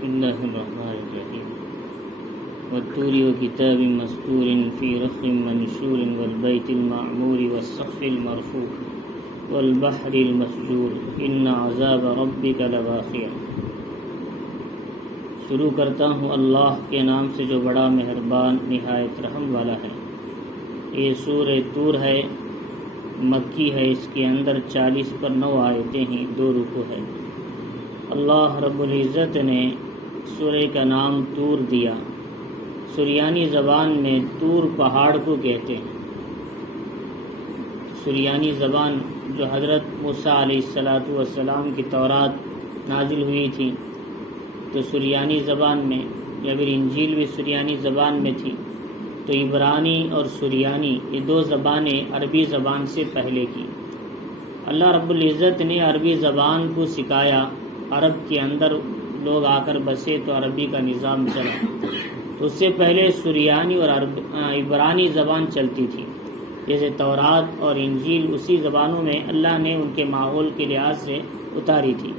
بسم الله الرحمن الرحيم والطور وكتاب مسطور في رق منشور والبيت المعمور والسقف المرفوع والبحر المسجور إن عذاب ربك لواقع۔ شروع کرتا ہوں اللہ کے نام سے جو بڑا مہربان نہایت رحم والا ہے۔ یہ سورہ طور ہے، مکی ہے، اس کے اندر 40 پر 9 آیتیں ہیں، 2 رکوع ہے۔ اللہ رب العزت نے سورہ کا نام طور دیا۔ سریانی زبان میں طور پہاڑ کو کہتے ہیں۔ سریانی زبان جو حضرت موسیٰ علیہ السلام کی تورات نازل ہوئی تھی تو سریانی زبان میں، یا پھر انجیل بھی سریانی زبان میں تھی، تو عبرانی اور سریانی یہ 2 زبانیں عربی زبان سے پہلے کی۔ اللہ رب العزت نے عربی زبان کو سکھایا، عرب کے اندر لوگ آ کر بسے تو عربی کا نظام چلا، تو اس سے پہلے سریانی اور عبرانی زبان چلتی تھی، جیسے تورات اور انجیل اسی زبانوں میں اللہ نے ان کے ماحول کے لحاظ سے اتاری تھی۔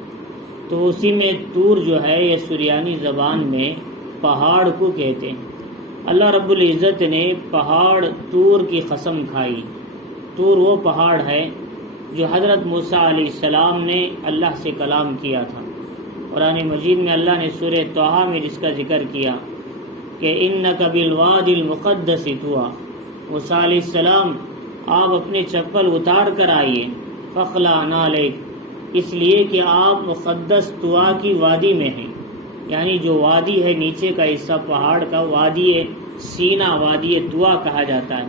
تو اسی میں طور جو ہے یہ سریانی زبان میں پہاڑ کو کہتے ہیں۔ اللہ رب العزت نے پہاڑ طور کی قسم کھائی۔ طور وہ پہاڑ ہے جو حضرت موسیٰ علیہ السلام نے اللہ سے کلام کیا تھا۔ قرآن مجید میں اللہ نے سورہ طٰہٰ میں جس کا ذکر کیا کہ اِنَّكَ بِالْوَادِ الْمُقَدَّسِ طُوًى، موسیٰ علیہ السلام آپ اپنے چپل اتار کر آئیے، فَاخْلَعْ نَعْلَيْكَ، اس لیے کہ آپ مقدس طُوٰا کی وادی میں ہیں، یعنی جو وادی ہے نیچے کا حصہ پہاڑ کا، وادی سینا، وادی طُوٰا کہا جاتا ہے۔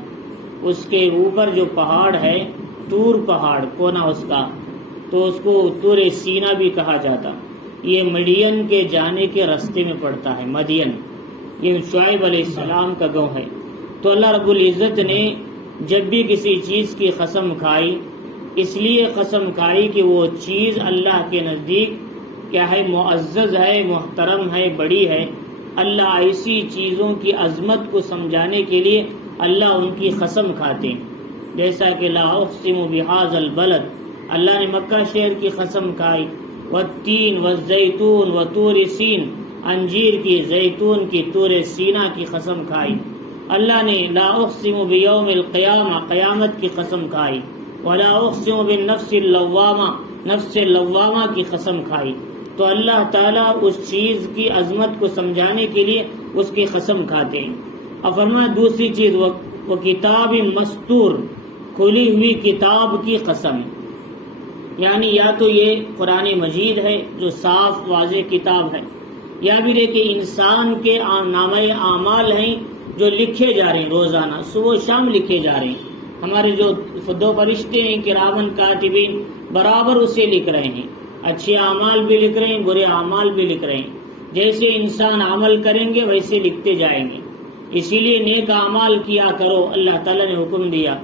اس کے اوپر جو پہاڑ ہے طور پہاڑ کونا اس کا، تو اس کو طور سینا بھی کہا جاتا۔ یہ مدین کے جانے کے راستے میں پڑتا ہے۔ مدین یہ شعیب علیہ السلام کا گاؤں ہے۔ تو اللہ رب العزت نے جب بھی کسی چیز کی قسم کھائی، اس لیے قسم کھائی کہ وہ چیز اللہ کے نزدیک کیا ہے، معزز ہے، محترم ہے، بڑی ہے۔ اللہ ایسی چیزوں کی عظمت کو سمجھانے کے لیے اللہ ان کی قسم کھاتے ہیں، جیسا کہ لا اقسم بہذا البلد، اللہ نے مکہ شہر کی قسم کھائی، والتین والزیتون وطور سین، انجیر کی، زیتون کی، طور سینا کی قسم کھائی۔ اللہ نے لا اقسم بیوم القیامہ، قیامت کی قسم کھائی، ولا اقسم بالنفس اللوامہ، نفس لوامہ کی قسم کھائی۔ تو اللہ تعالیٰ اس چیز کی عظمت کو سمجھانے کے لیے اس کی قسم کھاتے ہیں۔ اب فرمایا دوسری چیز، وہ کتاب مسطور، کھلی ہوئی کتاب کی قسم، یعنی یا تو یہ قرآن مجید ہے جو صاف واضح کتاب ہے، یا پھر کہ انسان کے نامہ اعمال ہیں جو لکھے جا رہے ہیں، روزانہ صبح و شام لکھے جا رہے ہیں۔ ہمارے جو 2 فرشتے ہیں کرامن کاتبین، برابر اسے لکھ رہے ہیں، اچھے اعمال بھی لکھ رہے ہیں، برے اعمال بھی لکھ رہے ہیں۔ جیسے انسان عمل کریں گے ویسے لکھتے جائیں گے۔ اسی لیے نیک اعمال کیا کرو، اللہ تعالیٰ نے حکم دیا،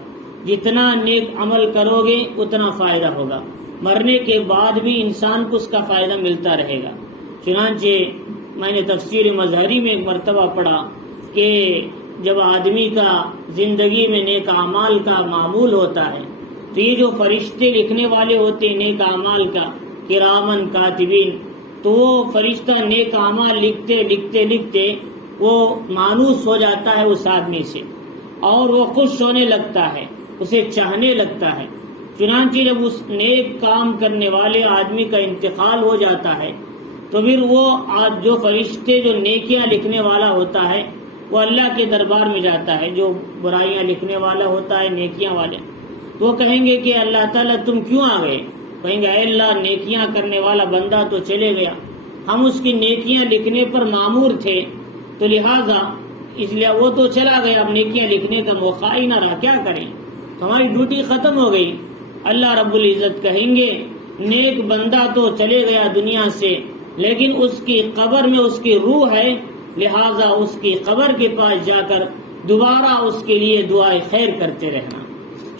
جتنا نیک عمل کرو گے اتنا فائدہ ہوگا، مرنے کے بعد بھی انسان کو اس کا فائدہ ملتا رہے گا۔ چنانچہ میں نے تفسیر مظہری میں ایک مرتبہ پڑھا کہ جب آدمی کا زندگی میں نیک اعمال کا معمول ہوتا ہے تو یہ جو فرشتے لکھنے والے ہوتے ہیں نیک اعمال کا، کرامن کاتبین، تو وہ فرشتہ نیک اعمال لکھتے لکھتے لکھتے وہ مانوس ہو جاتا ہے اس آدمی سے، اور وہ خوش ہونے لگتا ہے، اسے چاہنے لگتا ہے۔ چنانچہ جب اس نیک کام کرنے والے آدمی کا انتقال ہو جاتا ہے تو پھر وہ جو فرشتے جو نیکیاں لکھنے والا ہوتا ہے وہ اللہ کے دربار میں جاتا ہے، جو برائیاں لکھنے والا ہوتا ہے نیکیاں والے، تو وہ کہیں گے کہ اللہ تعالیٰ تم کیوں آ گئے؟ کہیں گے اے اللہ نیکیاں کرنے والا بندہ تو چلے گیا، ہم اس کی نیکیاں لکھنے پر مامور تھے، تو لہٰذا اس لیے وہ تو چلا گیا، اب نیکیاں لکھنے کا موقع ہی نہ رہا، کیا کریں، تو ہماری ڈیوٹی ختم ہو گئی۔ اللہ رب العزت کہیں گے نیک بندہ تو چلے گیا دنیا سے، لیکن اس کی قبر میں اس کی روح ہے، لہٰذا اس کی قبر کے پاس جا کر دوبارہ اس کے لیے دعائے خیر کرتے رہنا۔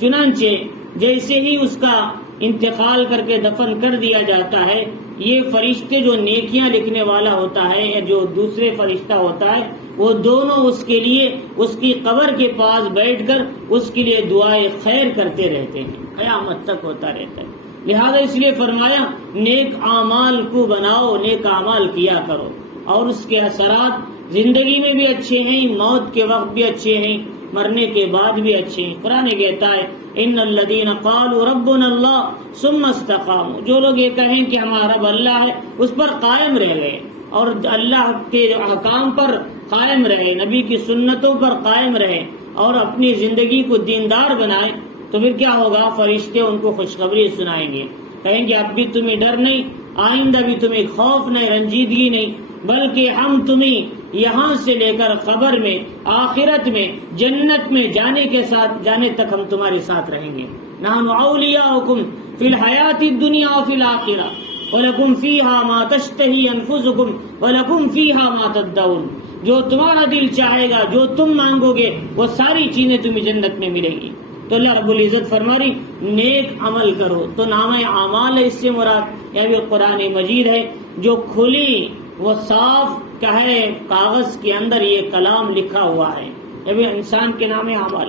چنانچہ جیسے ہی اس کا انتقال کر کے دفن کر دیا جاتا ہے، یہ فرشتے جو نیکیاں لکھنے والا ہوتا ہے یا جو دوسرے فرشتہ ہوتا ہے، وہ دونوں اس کے لیے اس کی قبر کے پاس بیٹھ کر اس کے لیے دعائے خیر کرتے رہتے ہیں، قیامت تک ہوتا رہتا ہے۔ لہذا اس لیے فرمایا نیک اعمال کو بناؤ، نیک اعمال کیا کرو، اور اس کے اثرات زندگی میں بھی اچھے ہیں، موت کے وقت بھی اچھے ہیں، مرنے کے بعد بھی اچھے ہیں۔ قرآن کہتا ہے ان الذین قالوا ربنا اللہ ثم استقاموا، جو لوگ یہ کہیں کہ ہمارا رب اللہ ہے، اس پر قائم رہ گئے اور اللہ کے احکام پر قائم رہے، نبی کی سنتوں پر قائم رہے اور اپنی زندگی کو دیندار بنائے، تو پھر کیا ہوگا؟ فرشتے ان کو خوشخبری سنائیں گے، کہیں گے اب بھی تمہیں ڈر نہیں، آئندہ بھی تمہیں خوف نہیں، رنجیدگی نہیں، بلکہ ہم تمہیں یہاں سے لے کر قبر میں، آخرت میں، جنت میں جانے تک ہم تمہارے ساتھ رہیں گے۔ نحن اولیاؤکم فی الحیات الدنیا وفی الآخرہ وَلَكُمْ فِيهَا مَا تَشْتَهِي أَنفُسُكُمْ وَلَكُمْ فِيهَا مَا تَدَّعُونَ، جو تمہارا دل چاہے گا، جو تم مانگو گے، وہ ساری چیزیں تمہیں جنت میں ملے گی۔ تو اللہ رب العزت فرما رہی نیک عمل کرو، تو نامہ اعمال ہے اس سے مراد، یہ بھی قرآن مجید ہے جو کھلی وہ صاف کیا ہے کاغذ کے اندر یہ کلام لکھا ہوا ہے، یہ بھی انسان کے نام اعمال۔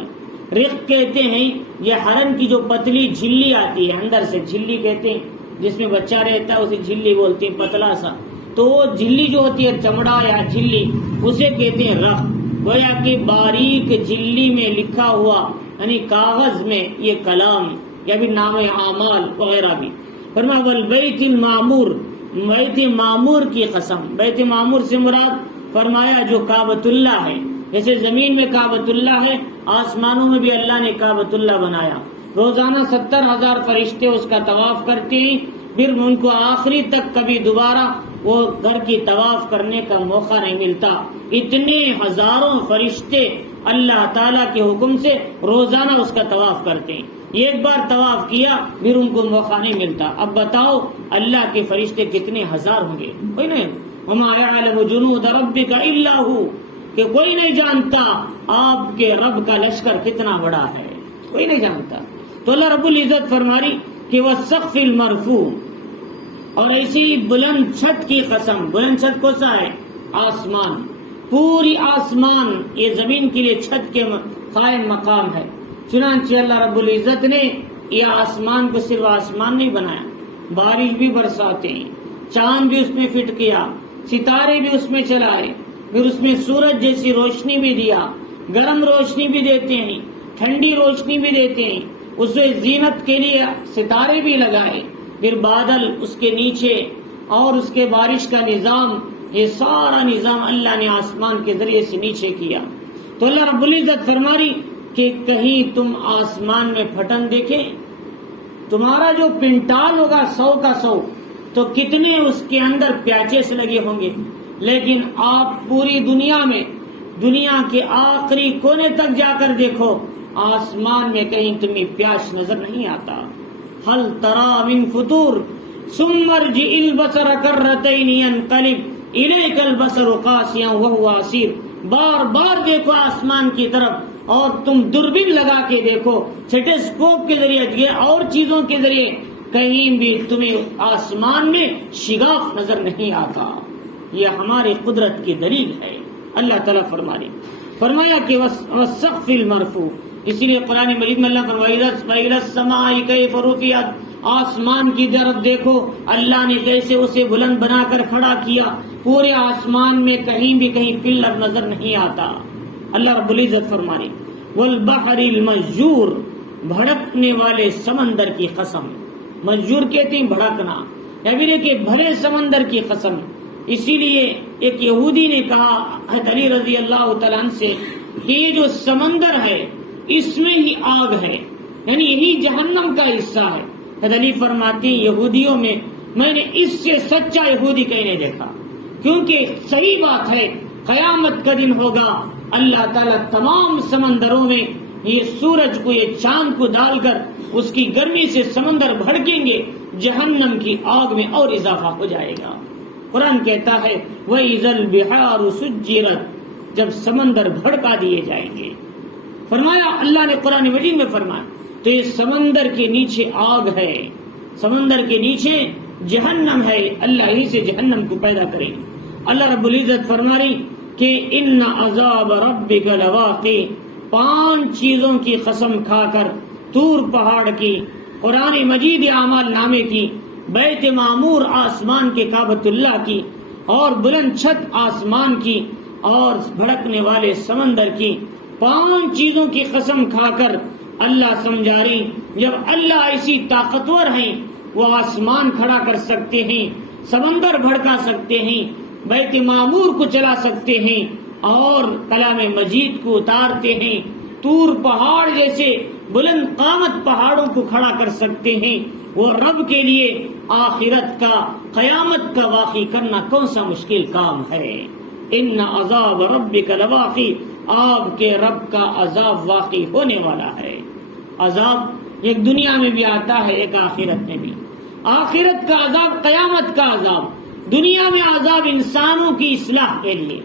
رق کہتے ہیں یہ ہرن کی جو پتلی جھلی آتی ہے اندر سے، جھلی کہتے ہیں جس میں بچہ رہتا ہے، اسے جھلی بولتے ہیں، پتلا سا، تو وہ جھلی جو ہوتی ہے چمڑا یا جھلی، اسے کہتے ہیں رق۔ گویا کہ باریک جھلی میں لکھا ہوا یعنی کاغذ میں یہ کلام یا بھی نام اعمال وغیرہ بھی۔ فرمایا والبیت المعمور، بیت معمور کی قسم، بیت معمور سے مراد فرمایا جو کعبۃ اللہ ہے، جیسے زمین میں کعبۃ اللہ ہے، آسمانوں میں بھی اللہ نے کعبۃ اللہ بنایا، روزانہ 70,000 فرشتے اس کا طواف کرتے ہیں، پھر ان کو آخری تک کبھی دوبارہ وہ گھر کی طواف کرنے کا موقع نہیں ملتا، اتنے ہزاروں فرشتے اللہ تعالیٰ کے حکم سے روزانہ اس کا طواف کرتے ہیں، ایک بار طواف کیا پھر ان کو موقع نہیں ملتا۔ اب بتاؤ اللہ کے فرشتے کتنے ہزار ہوں گے؟ کوئی نہیں، وما یعلم جنود ربک الا ھو، کہ کوئی نہیں جانتا آپ کے رب کا لشکر کتنا بڑا ہے، کوئی نہیں جانتا۔ تو اللہ رب العزت فرماری کہ والسقف المرفوع، اور ایسی بلند چھت کی قسم، بلند چھت کو سا ہے آسمان، پوری آسمان یہ زمین کے لیے چھت کے قائم مقام ہے، چنانچہ اللہ رب العزت نے یہ آسمان کو صرف آسمان نہیں بنایا، بارش بھی برساتے ہیں، چاند بھی اس میں فٹ کیا، ستارے بھی اس میں چلائے، پھر اس میں سورج جیسی روشنی بھی دیا، گرم روشنی بھی دیتے ہیں، ٹھنڈی روشنی بھی دیتے ہیں، اس میں زینت کے لیے ستارے بھی لگائے، پھر بادل اس کے نیچے اور اس کے بارش کا نظام، یہ سارا نظام اللہ نے آسمان کے ذریعے سے نیچے کیا۔ تو اللہ رب العزت فرماری کہ کہیں تم آسمان میں پھٹن دیکھیں، تمہارا جو پنٹال ہوگا 100 کا 100، تو کتنے اس کے اندر پیچز لگے ہوں گے، لیکن آپ پوری دنیا میں، دنیا کے آخری کونے تک جا کر دیکھو، آسمان میں کہیں تمہیں پیاس نظر نہیں آتا۔ ہل ترا من فطور ثم ارجع البصر کرتین ينقلب الیک البصر قاسیا وهو حسیر، بار بار دیکھو آسمان کی طرف اور تم دوربین لگا کے دیکھو، سیٹسکوپ کے ذریعے اور چیزوں کے ذریعے، کہیں بھی تمہیں آسمان میں شگاف نظر نہیں آتا۔ یہ ہماری قدرت کی دلیل ہے۔ اللہ تعالیٰ فرمایا کہ والسقف المرفوع، اسی لیے قرآن مجید میں اللہ فرمایا وَإِلَى السَّمَاءِ كَيْفَ رُفِعَتْ، آسمان کی طرف دیکھو اللہ نے کیسے اسے بلند بنا کر کھڑا کیا، پورے آسمان میں کہیں بھی کہیں پلر نظر نہیں آتا۔ اللہ رب العزت فرمانے وَالْبَحْرِ الْمَسْجُورِ، بھڑکنے والے سمندر کی قسم، مسجور کہتے ہیں بھڑکنا، یا پھر کہ بھرے سمندر کی قسم۔ اسی لیے ایک یہودی نے کہا حضرت علی رضی اللہ تعالیٰ عنہ سے کہ یہ جو سمندر ہے اس میں ہی آگ ہے، یعنی یہی جہنم کا حصہ ہے۔ حضرت علی فرماتے ہیں یہودیوں میں نے اس سے سچا یہودی کہیں نہیں دیکھا، کیونکہ صحیح بات ہے قیامت کا دن ہوگا، اللہ تعالیٰ تمام سمندروں میں یہ سورج کو، یہ چاند کو ڈال کر اس کی گرمی سے سمندر بھڑکیں گے، جہنم کی آگ میں اور اضافہ ہو جائے گا۔ قرآن کہتا ہے وَإِذَا الْبِحَارُ سُجِّرَتْ، جب سمندر بھڑکا دیے جائیں گے۔ فرمایا اللہ نے قرآن مجید میں فرمایا تو یہ سمندر کے نیچے آگ ہے، سمندر کے نیچے جہنم ہے، اللہ ہی سے جہنم کو پیدا کرے۔ اللہ رب العزت فرمائی کہ ان عذاب ربک لواقع، 5 چیزوں کی قسم کھا کر، طور پہاڑ کی، قرآن مجید اعمال نامے کی، بیت معمور آسمان کے کعبۃ اللہ کی، اور بلند چھت آسمان کی اور بھڑکنے والے سمندر کی، 5 چیزوں کی قسم کھا کر اللہ سمجھا رہی جب اللہ ایسی طاقتور ہیں، وہ آسمان کھڑا کر سکتے ہیں، سمندر بھڑکا سکتے ہیں، بیت معمور کو چلا سکتے ہیں اور کلام مجید کو اتارتے ہیں، طور پہاڑ جیسے بلند قامت پہاڑوں کو کھڑا کر سکتے ہیں، وہ رب کے لیے آخرت کا، قیامت کا واقع کرنا کون سا مشکل کام ہے؟ ان عذاب ربک لواقع، آپ کے رب کا عذاب واقع ہونے والا ہے۔ عذاب ایک دنیا میں بھی آتا ہے، ایک آخرت میں بھی۔ آخرت کا عذاب، قیامت کا عذاب، دنیا میں عذاب انسانوں کی اصلاح کے لیے،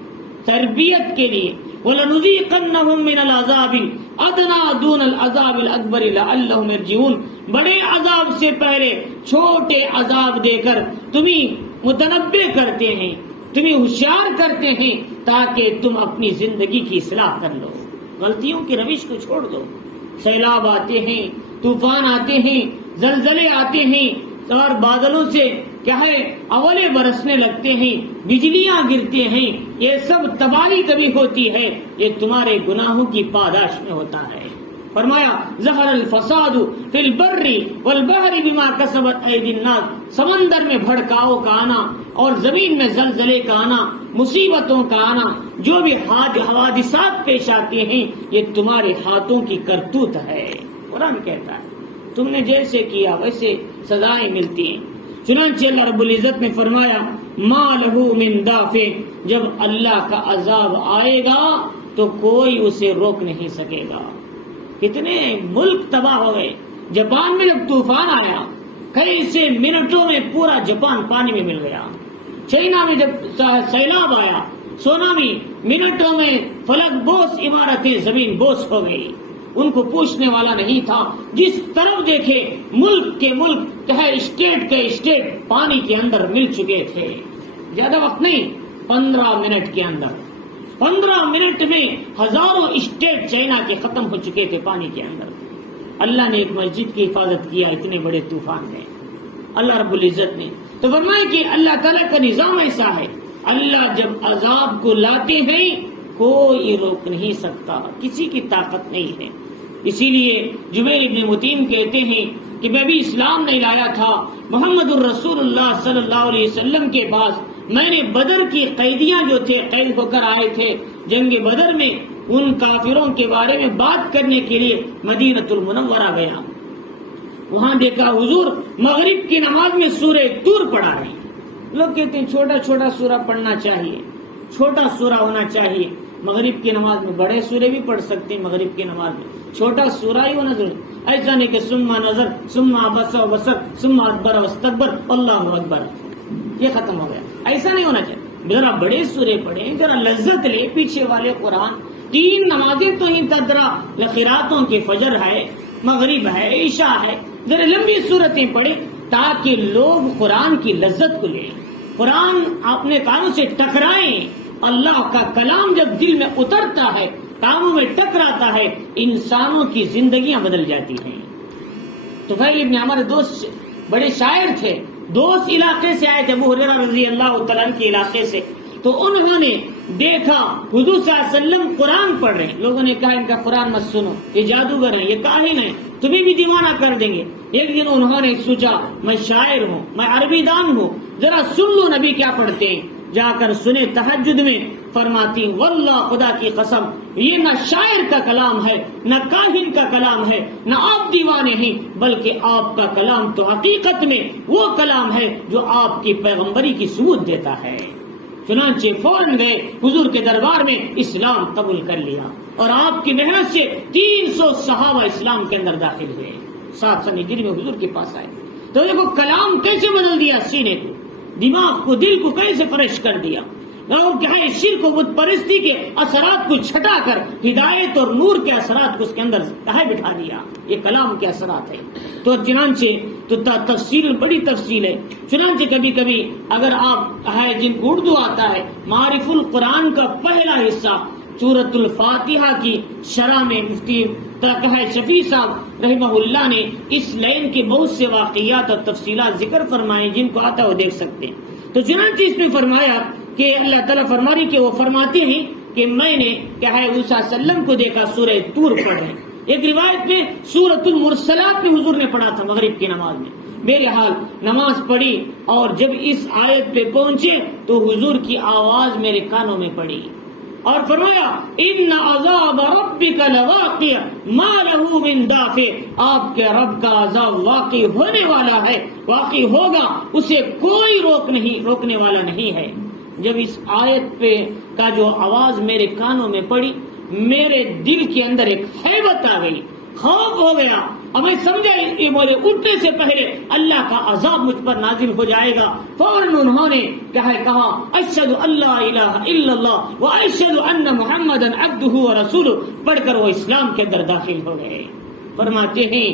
تربیت کے لیے۔ وَلَنُذِيقَنَّهُم مِّنَ الْعَذَابِ الْأَدْنَىٰ دُونَ الْعَذَابِ الْأَكْبَرِ لَعَلَّهُمْ يَرْجِعُونَ، بڑے عذاب سے پہلے چھوٹے عذاب دے کر تمہیں متنبہ کرتے ہیں، تمہیں ہوشیار کرتے ہیں تاکہ تم اپنی زندگی کی اصلاح کر لو، غلطیوں کی روش کو چھوڑ دو۔ سیلاب آتے ہیں، طوفان آتے ہیں، زلزلے آتے ہیں اور بادلوں سے کیا ہے اولے برسنے لگتے ہیں، بجلیاں گرتے ہیں، یہ سب تباہی کبھی ہوتی ہے، یہ تمہارے گناہوں کی پاداش میں ہوتا ہے۔ فرمایا ظہر الفساد فی البر والبحر بما کسبت ایدی الناس، سمندر میں بھڑکاؤ کا آنا اور زمین میں زلزلے کا آنا، مصیبتوں کا آنا، جو بھی حوادثات پیش آتے ہیں یہ تمہارے ہاتھوں کی کرتوت ہے۔ قرآن کہتا ہے تم نے جیسے کیا ویسے سزائیں ملتی ہیں۔ چنانچہ اللہ رب العزت نے فرمایا ما لہ من دافع، جب اللہ کا عذاب آئے گا تو کوئی اسے روک نہیں سکے گا۔ کتنے ملک تباہ ہو گئے۔ جاپان میں جب طوفان آیا کئی سے منٹوں میں پورا جاپان پانی میں مل گیا۔ چائنا میں جب سیلاب آیا، سونامی، منٹوں میں فلک بوس عمارتیں زمین بوس ہو گئی، ان کو پوچھنے والا نہیں تھا۔ جس طرف دیکھے ملک کے ملک کہے اسٹیٹ کے اسٹیٹ پانی کے اندر مل چکے تھے۔ زیادہ وقت نہیں، 15 منٹ کے اندر، 15 منٹ میں ہزاروں اسٹیٹ چائنا کے ختم ہو چکے تھے پانی کے اندر۔ اللہ نے ایک مسجد کی حفاظت کیا اتنے بڑے طوفان میں، اللہ رب العزت نے۔ تو فرمایا کہ اللہ تعالیٰ کا نظام ایسا ہے، اللہ جب عذاب کو لاتے ہیں کوئی روک نہیں سکتا، کسی کی طاقت نہیں ہے۔ اسی لیے جبیر ابن مطعم کہتے ہیں کہ میں بھی اسلام نہیں لایا تھا، محمد الرسول اللہ صلی اللہ علیہ وسلم کے پاس میں نے بدر کی قیدیاں جو تھے، قید ہو کر آئے تھے جنگ بدر میں، ان کافروں کے بارے میں بات کرنے کے لیے مدینۃ المنورہ گیا۔ وہاں دیکھا حضور مغرب کی نماز میں سورہ طور پڑھا رہے ہیں۔ لوگ کہتے ہیں چھوٹا چھوٹا سورہ پڑھنا چاہیے، چھوٹا سورہ ہونا چاہیے۔ مغرب کی نماز میں بڑے سورے بھی پڑھ سکتے ہیں، مغرب کی نماز میں چھوٹا سورہ ہی ہونا ضروری۔ ایسا نہیں کہ ثم نظر ثم عبس وبصر ثم ادبر واستکبر اللہ اکبر، یہ ختم ہو گیا، ایسا نہیں ہونا چاہیے۔ ذرا بڑے سورے پڑھیں، ذرا لذت لے پیچھے والے قرآن۔ 3 نمازیں تو ہی تدرا قراتوں کے فجر ہے، مغرب ہے، عشاء ہے، ذرا لمبی صورتیں پڑھیں تاکہ لوگ قرآن کی لذت کو لیں، قرآن اپنے کانوں سے ٹکرائیں۔ اللہ کا کلام جب دل میں اترتا ہے، کانوں میں ٹکراتا ہے، انسانوں کی زندگیاں بدل جاتی ہیں۔ تو بھائی ابن ہمارے دوست بڑے شاعر تھے، دوست علاقے سے آئے تھے، ابو ہریرہ رضی اللہ تعالیٰ عنہ کے علاقے سے۔ تو انہوں نے دیکھا حضور صلی اللہ علیہ وسلم قرآن پڑھ رہے ہیں۔ لوگوں نے کہا ان کا قرآن مت سنو، یہ جادوگر ہے، یہ کاہن ہے، تمہیں بھی دیوانہ کر دیں گے۔ ایک دن انہوں نے سوچا میں شاعر ہوں، میں عربی دان ہوں، ذرا سن لو نبی کیا پڑھتے ہیں۔ جا کر سنے تہجد میں، فرماتی واللہ خدا کی قسم یہ نہ شاعر کا کلام ہے، نہ کاہن کا کلام ہے، نہ آپ دیوانے ہیں، بلکہ آپ کا کلام تو حقیقت میں وہ کلام ہے جو آپ کی پیغمبری کی ثبوت دیتا ہے۔ چنانچہ فوراً گئے حضور کے دربار میں، اسلام قبول کر لیا اور آپ کی محنت سے 300 صحابہ اسلام کے اندر داخل ہوئے، 7 سال ہجری میں حضور کے پاس آئے۔ تو دیکھو کلام کیسے بدل دیا، سینے کو، دماغ کو، دل کو کیسے فریش کر دیا، اور کیا ہے شرک و بت پرستی کے اثرات کو چھٹا کر ہدایت اور نور کے اثرات کو اس کے اندر بٹھا دیا۔ یہ کلام کے اثرات ہے۔ تو چنانچہ تو تفصیل بڑی تفصیل ہے۔ چنانچہ کبھی کبھی اگر آپ ہے جن کو اردو آتا ہے، معارف القرآن کا پہلا حصہ سورۃ الفاتحہ کی شرح میں مفتی شفیع صاحب رحمہ اللہ نے اس لائن کے بہت سے واقعات اور تفصیلات ذکر فرمائے، جن کو آتا ہے وہ دیکھ سکتے ہیں۔ تو چنانچہ اس میں فرمایا کہ اللہ تعالیٰ فرما رہی کہ وہ فرماتے ہیں کہ میں نے کیا ہے حضور صلی اللہ علیہ وسلم کو دیکھا سورہ طور پڑھ رہے ہیں. ایک روایت میں سورۃ المرسلات میں حضور نے پڑھا تھا مغرب کی نماز میں. بہرحال نماز پڑھی اور جب اس آیت پہ پہنچے تو حضور کی آواز میرے کانوں میں پڑی اور فرمایا ان عذاب ربک لواقع ما له من دافع. آپ کے رب کا عذاب واقع ہونے والا ہے، واقع ہوگا، اسے کوئی روکنے والا نہیں ہے. جب اس آیت پہ کا جو آواز میرے کانوں میں پڑی میرے دل کے اندر ایک ہیبت آ گئی، خوف ہو گیا. اب میں سمجھا یہ بولے اٹھنے سے پہلے اللہ کا عذاب مجھ پر نازل ہو جائے گا. فوراً انہوں نے کہا اشہد ان لا الہ الا اللہ و اشہد ان محمدا عبدہ و رسولہ پڑھ کر وہ اسلام کے اندر داخل ہو گئے. فرماتے ہیں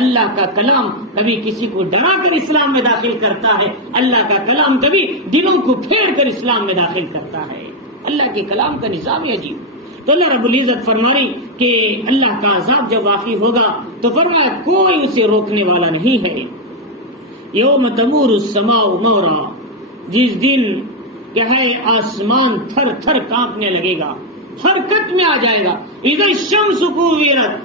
اللہ کا کلام کبھی کسی کو ڈرا کر اسلام میں داخل کرتا ہے، اللہ کا کلام کبھی دلوں کو پھیر کر اسلام میں داخل کرتا ہے. اللہ کے کلام کا نظام ہے عجیب. تو اللہ رب العزت فرمائی کہ اللہ کا عذاب جب واقع ہوگا تو فرمایا کوئی اسے روکنے والا نہیں ہے. یوم تمور السماء مورا، جس دن کیا ہے آسمان تھر تھر کانپنے لگے گا، حرکت میں آ جائے گا. اذا الشمس کوورت،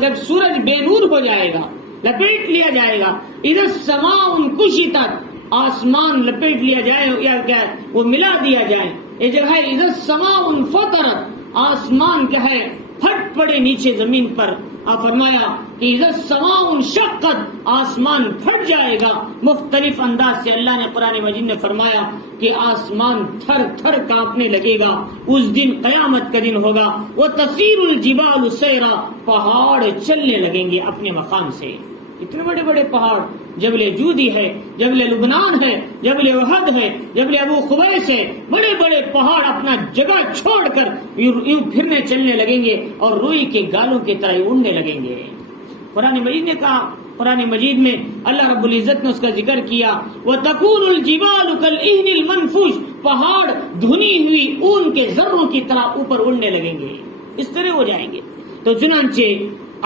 جب سورج بے نور ہو جائے گا، لپیٹ لیا جائے گا. اذا السماء انکشطت، آسمان لپیٹ لیا جائے یا کیا وہ ملا دیا جائے. یہ جو ہے اذا السماء انفطرت، آسمان کیا ہے پھٹ پڑے نیچے زمین پر. آپ فرمایا کہ اذا السماء انشقت، آسمان پھٹ جائے گا. مختلف انداز سے اللہ نے قرآن مجید میں فرمایا کہ آسمان تھر تھر کانپنے لگے گا. اس دن قیامت کا دن ہوگا. وتصیر الجبال سیرا، پہاڑ چلنے لگیں گے اپنے مقام سے. اتنے بڑے بڑے پہاڑ، جبل جودی ہے، جبل لبنان ہے، جبل احد ہے، جبل ابو قبیس ہے، بڑے بڑے پہاڑ اپنا جگہ چھوڑ کر یوں پھرنے چلنے لگیں گے اور روئی کے گالوں کی طرح اڑنے لگیں گے. قرآن مجید نے کہا، قرآن مجید میں اللہ رب العزت نے اس کا ذکر کیا وَتَكُونُ الْجِبَالُ كَالْإِهْنِ الْمَنْفُوشِ، پہاڑ دھنی ہوئی اون کے ذروں کی طرح اوپر اڑنے لگیں گے، اس طرح ہو جائیں گے. تو چنانچہ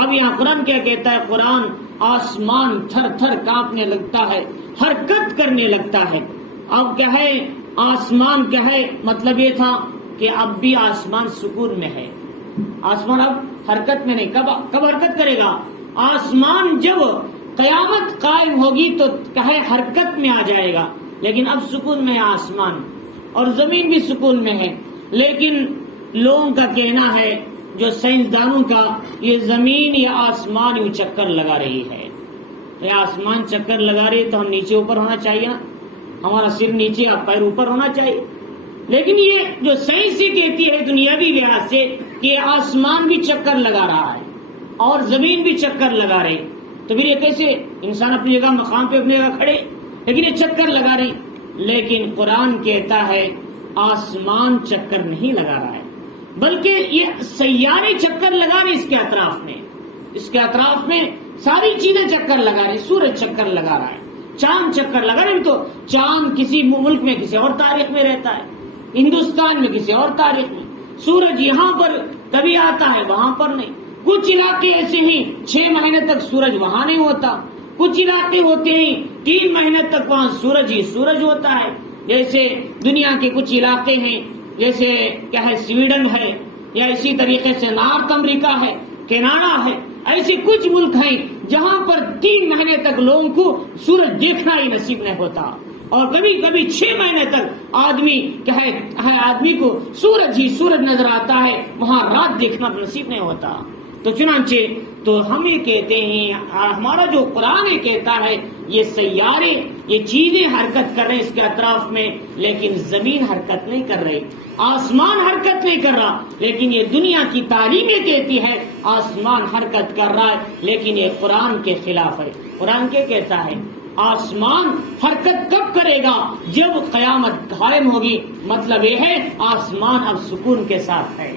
اب یہاں قرآن کیا کہتا ہے؟ قرآن آسمان تھر تھر کانپنے لگتا ہے، حرکت کرنے لگتا ہے. اب کیا ہے آسمان کیا ہے؟ مطلب یہ تھا کہ اب بھی آسمان سکون میں ہے. آسمان اب حرکت میں نہیں. کب حرکت کرے گا؟ آسمان جب قیامت قائم ہوگی تو کیا ہے حرکت میں آ جائے گا. لیکن اب سکون میں ہے آسمان اور زمین بھی سکون میں ہے. لیکن لوگوں کا کہنا ہے، جو سائنسدانوں کا، یہ زمین یا آسمان یوں چکر لگا رہی ہے. یہ آسمان چکر لگا رہی ہے تو ہم نیچے اوپر ہونا چاہیے نا، ہمارا سر نیچے اور پیر اوپر ہونا چاہیے. لیکن یہ جو سائنس کہتی ہے دنیاوی لحاظ سے کہ آسمان بھی چکر لگا رہا ہے اور زمین بھی چکر لگا رہی، تو پھر یہ کیسے؟ انسان اپنی جگہ مقام پہ اپنی جگہ کھڑے، لیکن یہ چکر لگا رہی. لیکن قرآن کہتا ہے آسمان چکر نہیں لگا رہا ہے، بلکہ یہ سیارے چکر لگا رہے اس کے اطراف میں. اس کے اطراف میں ساری چیزیں چکر لگا رہی. سورج چکر لگا رہا ہے، چاند چکر لگا رہے. تو چاند کسی ملک میں کسی اور تاریخ میں رہتا ہے، ہندوستان میں کسی اور تاریخ میں. سورج یہاں پر کبھی آتا ہے وہاں پر نہیں. کچھ علاقے ایسے ہی 6 مہینے تک سورج وہاں نہیں ہوتا، کچھ علاقے ہوتے ہیں 3 مہینے تک وہاں سورج ہی سورج ہوتا ہے. جیسے دنیا کے کچھ علاقے ہیں، جیسے کیا ہے سویڈن ہے، یا اسی طریقے سے نارتھ امریکہ ہے، کینیڈا ہے. ایسے کچھ ملک ہیں جہاں پر 3 مہینے تک لوگوں کو سورج دیکھنا ہی نصیب نہیں ہوتا، اور کبھی کبھی 6 مہینے تک آدمی کیا ہے آدمی کو سورج ہی سورج نظر آتا ہے، وہاں رات دیکھنا نصیب نہیں ہوتا. تو چنانچہ تو ہم یہ کہتے ہیں، ہمارا جو قرآن کہتا ہے یہ سیارے، یہ چیزیں حرکت کر رہے ہیں اس کے اطراف میں، لیکن زمین حرکت نہیں کر رہی، آسمان حرکت نہیں کر رہا. لیکن یہ دنیا کی تعلیم یہ کہتی ہے آسمان حرکت کر رہا ہے، لیکن یہ قرآن کے خلاف ہے. قرآن کیا کہتا ہے؟ آسمان حرکت کب کرے گا؟ جب قیامت قائم ہوگی. مطلب یہ ہے آسمان اب سکون کے ساتھ ہے.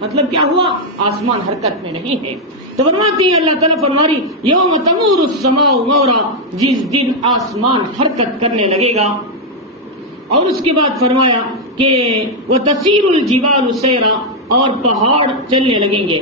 مطلب کیا ہوا؟ آسمان حرکت میں نہیں ہے. تو فرماتی ہے اللہ تعالیٰ فرما رہی یوم تمور السماء مورا، جس دن آسمان حرکت کرنے لگے گا. اور اس کے بعد فرمایا کہ وتصیر الجبال سیرا، اور پہاڑ چلنے لگیں گے.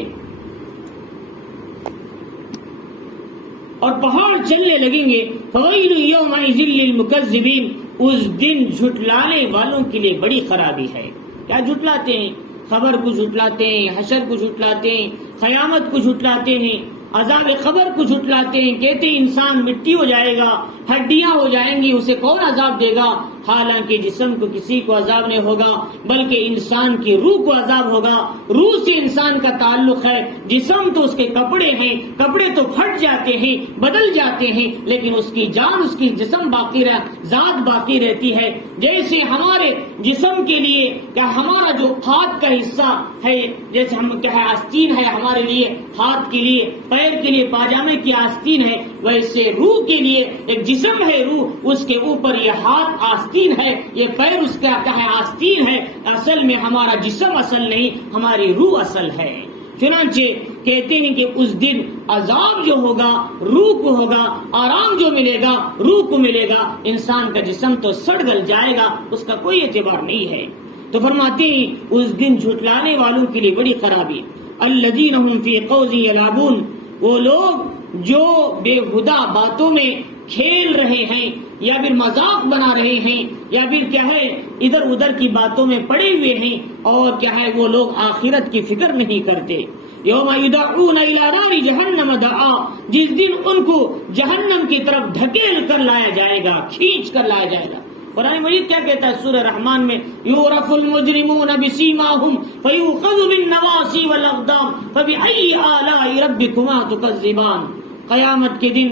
اور پہاڑ چلنے لگیں گے. فویل یومئذ للمکذبین، اس دن جھٹلانے والوں کے لیے بڑی خرابی ہے. کیا جھٹلاتے ہیں؟ خبر کو جھٹلاتے ہیں، حشر کو جھٹلاتے ہیں، قیامت کو جھٹلاتے ہیں، عذاب قبر کو جھٹلاتے ہیں. کہتے ہیں انسان مٹی ہو جائے گا، ہڈیاں ہو جائیں گی، اسے کون عذاب دے گا؟ حالانکہ جسم کو کسی کو عذاب نہیں ہوگا، بلکہ انسان کی روح کو عذاب ہوگا. روح سے انسان کا تعلق ہے. جسم تو اس کے کپڑے ہیں، کپڑے تو پھٹ جاتے ہیں، بدل جاتے ہیں، لیکن اس کی جان، اس کی جسم باقی ذات باقی رہتی ہے. جیسے ہمارے جسم کے لیے کیا ہمارا جو ہاتھ کا حصہ ہے، جیسے ہم کیا ہے آستین ہے ہمارے لیے، ہاتھ کے لیے، پیر کے لیے پاجامے کی آستین ہے، ویسے روح کے لیے ایک جسم ہے روح، اس کے اوپر یہ ہاتھ آستین ہے، یہ پیر اس کا کیا ہے آستین ہے. اصل میں ہمارا جسم اصل نہیں، ہماری روح اصل ہے. چنانچہ کہتے ہیں کہ اس دن عذاب جو ہوگا روح کو ہوگا، آرام جو ملے گا روح کو ملے گا. انسان کا جسم تو سڑ گل جائے گا، اس کا کوئی اعتبار نہیں ہے. تو فرماتے ہیں اس دن جھٹلانے والوں کے لیے بڑی خرابی. الذین هم فی قوض یلعبون، وہ لوگ جو بے ہدہ باتوں میں کھیل رہے ہیں یا پھر مذاق بنا رہے ہیں یا پھر کیا ہے ادھر ادھر کی باتوں میں پڑے ہوئے ہیں، اور کیا ہے وہ لوگ آخرت کی فکر نہیں کرتے. یوم یدعون الی نار جہنم دعا، جس دن ان کو جہنم کی طرف ڈھکیل کر لایا جائے گا، کھینچ کر لایا جائے گا. قرآن مجید کیا کہتا ہے سورہ رحمان میں؟ یعرف المجرمون بسیماہم فیؤخذ بالنواصی والاقدام فبأی آلاء ربکما تکذبان. قیامت کے دن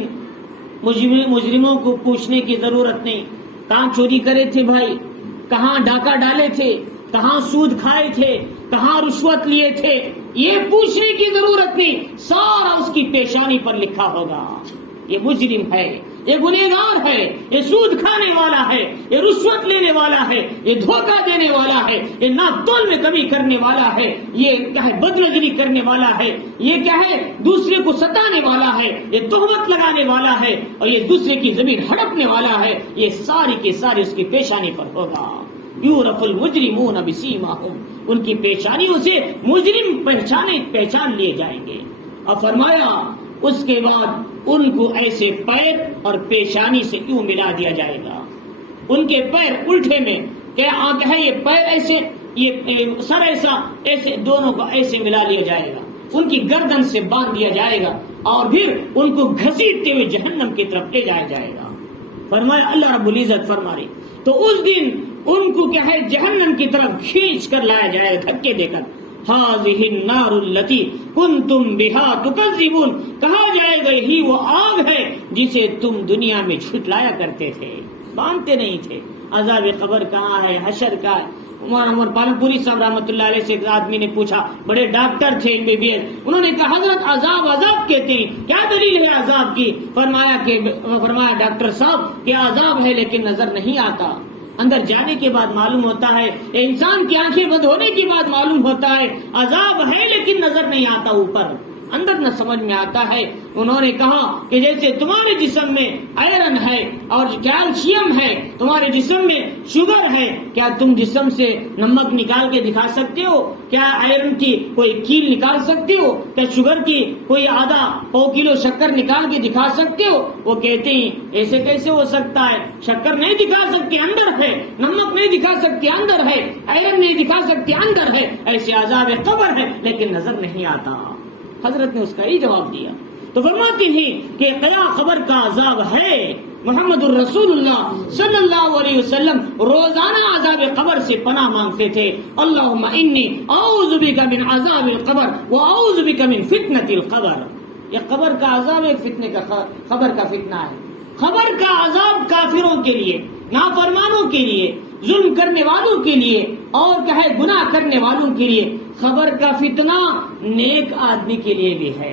مجرموں کو پوچھنے کی ضرورت نہیں. کہاں چوری کرے تھے بھائی، کہاں ڈاکہ ڈالے تھے، کہاں سود کھائے تھے، کہاں رشوت لیے تھے، یہ پوچھنے کی ضرورت نہیں. سارا اس کی پیشانی پر لکھا ہوگا. یہ مجرم ہے، یہ گنہگار ہے، یہ سود کھانے والا ہے، یہ رشوت لینے والا ہے، یہ دھوکہ دینے والا ہے، یہ ناپ تول میں کمی کرنے والا ہے، یہ کیا ہے بد نظری کرنے والا ہے، یہ کیا ہے دوسرے کو ستانے والا ہے، یہ تہمت لگانے والا ہے، اور یہ دوسرے کی زمین ہڑپنے والا ہے. یہ ساری کے سارے اس کی پیشانی پر ہوگا. یعرف المجرمون بسیماہم، ان کی پیشانیوں سے مجرم پہچان لیے جائیں گے. اور فرمایا اس کے بعد ان کو ایسے پیر اور پیشانی سے کیوں ملا دیا جائے گا؟ ان کے پیر الٹے میں کیا آتا ہے، یہ پیر ایسے، یہ سر ایسا، ایسے دونوں کو ایسے ملا لیا جائے گا، ان کی گردن سے باندھ دیا جائے گا، اور پھر ان کو گھسیٹتے ہوئے جہنم کی طرف لے جایا جائے گا. فرمایا اللہ رب العزت فرما رہے تو اس دن ان کو کیا ہے جہنم کی طرف کھینچ کر لایا جائے گا دھکے دے کر. هذه النار التي كنتم بها تكذبون، کہا جائے گا یہی وہ آگ ہے جسے تم دنیا میں جھٹلایا کرتے تھے، مانتے نہیں تھے. عذاب قبر کہاں ہے، حشر کا ہے. عمر پالنپوری صاحب رحمۃ اللہ علیہ سے ایک آدمی نے پوچھا، بڑے ڈاکٹر تھے MBBS، انہوں نے کہا حضرت عذاب کہتے ہیں، کیا دلیل ہے عذاب کی؟ فرمایا ڈاکٹر صاحب کہ عذاب ہے لیکن نظر نہیں آتا، اندر جانے کے بعد معلوم ہوتا ہے، انسان کی آنکھیں بند ہونے کے بعد معلوم ہوتا ہے عذاب ہے لیکن نظر نہیں آتا، اوپر اندر نہ سمجھ میں آتا ہے. انہوں نے کہا کہ جیسے تمہارے جسم میں آئرن ہے اور کیلشیم ہے، تمہارے جسم میں شوگر ہے، کیا تم جسم سے نمک نکال کے دکھا سکتے ہو؟ کیا آئرن کی کوئی کیل نکال سکتے ہو؟ کیا شوگر کی کوئی آدھا پو کلو شکر نکال کے دکھا سکتے ہو؟ وہ کہتے ہیں ایسے کیسے ہو سکتا ہے، شکر نہیں دکھا سکتے اندر ہے، نمک نہیں دکھا سکتے اندر ہے، آئرن نہیں دکھا سکتے اندر ہے. ایسے عذاب قبر ہے لیکن نظر نہیں آتا. حضرت نے اس کا ہی جواب دیا. تو فرماتی ہیں کہ قیا قبر کا عذاب ہے. محمد الرسول اللہ صلی اللہ علیہ وسلم روزانہ عذاب قبر سے پناہ مانگتے تھے. اللہم انی اعوذ بک من عذاب القبر واعوذ بک من فتنة القبر. یہ قبر کا عذاب ایک فتنے کا قبر کا فتنہ ہے. قبر کا عذاب کافروں کے لیے، نافرمانوں کے لیے، ظلم کرنے والوں کے لیے، اور کیا ہے گناہ کرنے والوں کے لیے. خبر کا فتنہ نیک آدمی کے لیے بھی ہے.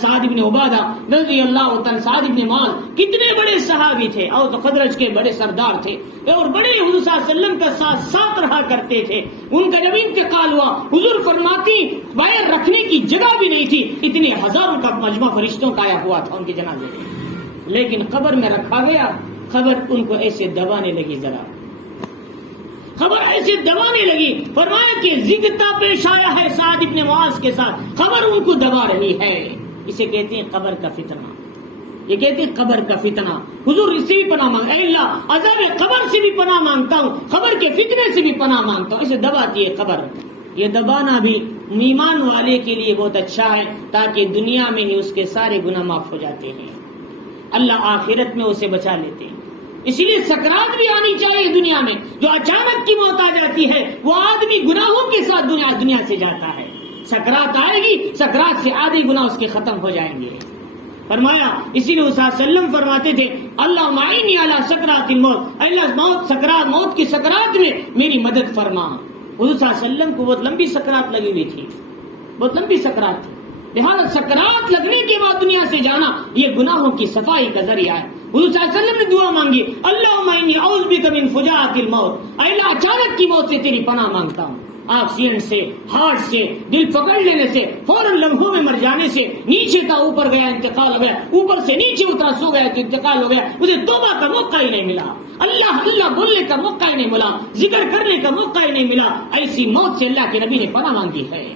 سعد بن عبادہ رضی اللہ تعالی، سعد بن معاذ کتنے بڑے صحابی تھے اور خزرج کے بڑے سردار تھے اور بڑے حضور صلی اللہ علیہ وسلم کا ساتھ رہا کرتے تھے. ان کا جب انتقال ہوا حضور فرماتی باہر رکھنے کی جگہ بھی نہیں تھی، اتنے ہزاروں کا مجمع فرشتوں کا آیا ہوا تھا ان کے جنازے میں، لیکن قبر میں رکھا گیا. خبر ان کو ایسے دبانے لگی، ذرا خبر ایسے دبانے لگی. فرمایا کہ زگتا پیش آیا ہے سعد بن معاذ کے ساتھ، خبر ان کو دبا رہی ہے. اسے کہتے ہیں قبر کا فتنہ. یہ کہتے ہیں قبر کا فتنہ، حضور اس سے بھی پناہ مانگ، اے اللہ عذاب قبر سے بھی پناہ مانگتا ہوں، قبر کے فتنے سے بھی پناہ مانگتا ہوں۔ اسے دباتی ہے قبر، یہ دبانا بھی ایمان والے کے لیے بہت اچھا ہے، تاکہ دنیا میں ہی اس کے سارے گناہ معاف ہو جاتے ہیں، اللہ آخرت میں اسے بچا لیتے ہیں۔ اسی لیے سکرات بھی آنی چاہیے دنیا میں، جو اچانک کی موت آ جاتی ہے وہ آدمی گناہوں کے ساتھ دنیا سے جاتا ہے، سکرات آئے گی، سکرات سے آدھے گناہ اس کے ختم ہو جائیں گے۔ فرمایا اسی لیے صلی اللہ علیہ وسلم فرماتے تھے اللہ معینی علی سکرات الموت، اللہ موت کی سکرات میں میری مدد فرما۔ حضور صلی اللہ علیہ وسلم کو بہت لمبی سکرات لگی ہوئی تھی، بہت لمبی سکرات تھی، لہٰذا سکرات لگنے کے بعد دنیا سے جانا یہ گناہوں کی صفائی کا ذریعہ ہے۔ حضور صلی اللہ علیہ وسلم نے دعا مانگی اللہم انی اعوذ بک من فجاعۃ الموت، اے اللہ اچانک کی موت سے تیری پناہ مانگتا ہوں، آکسیجن سے، ہارٹ سے، دل پکڑ لینے سے، فوراً لمحوں میں مر جانے سے، نیچے تھا اوپر گیا انتقال ہو گیا، اوپر سے نیچے اترا سو گیا تو انتقال ہو گیا، اسے توبہ کا موقع ہی نہیں ملا، اللہ اللہ بولنے کا موقع ہی نہیں ملا، ذکر کرنے کا موقع ہی نہیں ملا، ایسی موت سے اللہ کے نبی نے پناہ مانگی ہے۔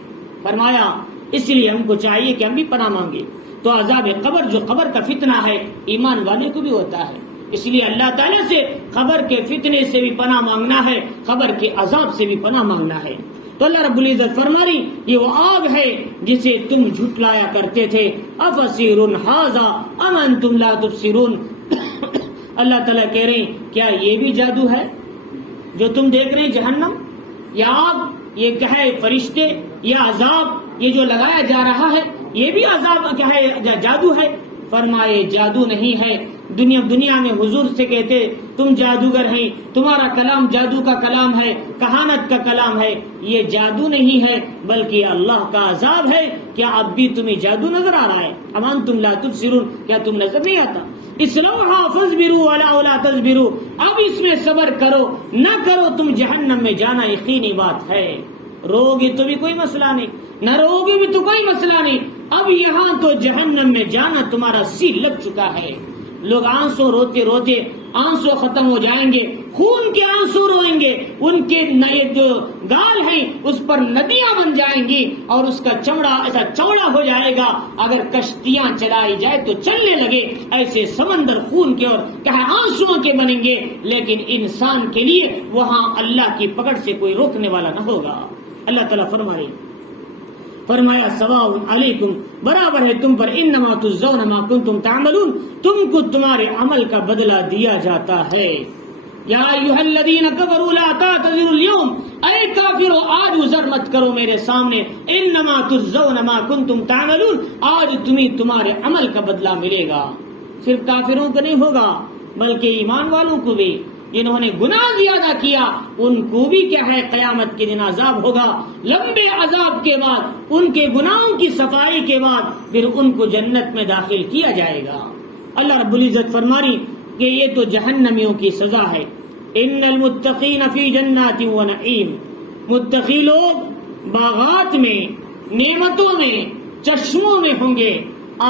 فرمایا اس لیے ہم کو چاہیے کہ ہم بھی پناہ مانگے۔ تو عذاب قبر جو قبر کا فتنہ ہے ایمان والے کو بھی ہوتا ہے، اس لیے اللہ تعالیٰ سے قبر کے فتنے سے بھی پناہ مانگنا ہے، قبر کے عذاب سے بھی پناہ مانگنا ہے۔ تو اللہ رب العزت فرما رہی یہ وہ آگ ہے جسے تم جھٹلایا کرتے تھے، افسیر ھذا ام انتم لا تبصرون، اللہ تعالیٰ کہہ رہے ہیں کیا یہ بھی جادو ہے جو تم دیکھ رہے ہیں، جہنم یا آگ، یہ کیا ہے فرشتے یا عذاب یہ جو لگایا جا رہا ہے یہ بھی عذاب کیا ہے، جادو ہے؟ فرمائے جادو نہیں ہے، دنیا میں حضور سے کہتے تم جادوگر ہیں، تمہارا کلام جادو کا کلام ہے، کہانت کا کلام ہے، یہ جادو نہیں ہے بلکہ اللہ کا عذاب ہے۔ کیا اب بھی تمہیں جادو نظر آ رہا ہے؟ ام انتم لا تبصرون، کیا تم نظر نہیں آتا؟ اصلوہا فاصبروا ولا لا تصبروا، اب اس میں صبر کرو نہ کرو تم جہنم میں جانا یقینی بات ہے، رو گے تو بھی کوئی مسئلہ نہیں، نہ رو گے بھی تو کوئی مسئلہ نہیں، اب یہاں تو جہنم میں جانا تمہارا سیل لگ چکا ہے۔ لوگ آنسو روتے روتے آنسو ختم ہو جائیں گے، خون کے آنسو روئیں گے، ان کے نئے جو گال ہیں اس پر ندیاں بن جائیں گی اور اس کا چمڑا ایسا چوڑا ہو جائے گا، اگر کشتیاں چلائی جائے تو چلنے لگے، ایسے سمندر خون کے اور کہا آنسوؤں کے بنیں گے، لیکن انسان کے لیے وہاں اللہ کی پکڑ سے کوئی روکنے والا نہ ہوگا۔ اللہ تعالیٰ فرمایا سواء علیکم، برابر ہے تم پر، انما تجزون ما کنتم تعملون، تم کو تمہارے عمل کا بدلہ دیا جاتا ہے۔ یا ایھا الذین کفروا لا تعتذروا اليوم، اے کافرو آج عذر مت کرو میرے سامنے، انما تجزون ما کنتم تعملون، آج تمہیں تمہارے عمل کا بدلہ ملے گا۔ صرف کافروں کو نہیں ہوگا بلکہ ایمان والوں کو بھی، جنہوں نے گناہ زیادہ کیا ان کو بھی کیا ہے قیامت کے دن عذاب ہوگا، لمبے عذاب کے بعد ان کے گناہوں کی صفائی کے بعد پھر ان کو جنت میں داخل کیا جائے گا۔ اللہ رب العزت فرماری کہ یہ تو جہنمیوں کی سزا ہے۔ ان المتقین فی جنات و نعیم، متقی لوگ باغات میں، نعمتوں میں، چشموں میں ہوں گے،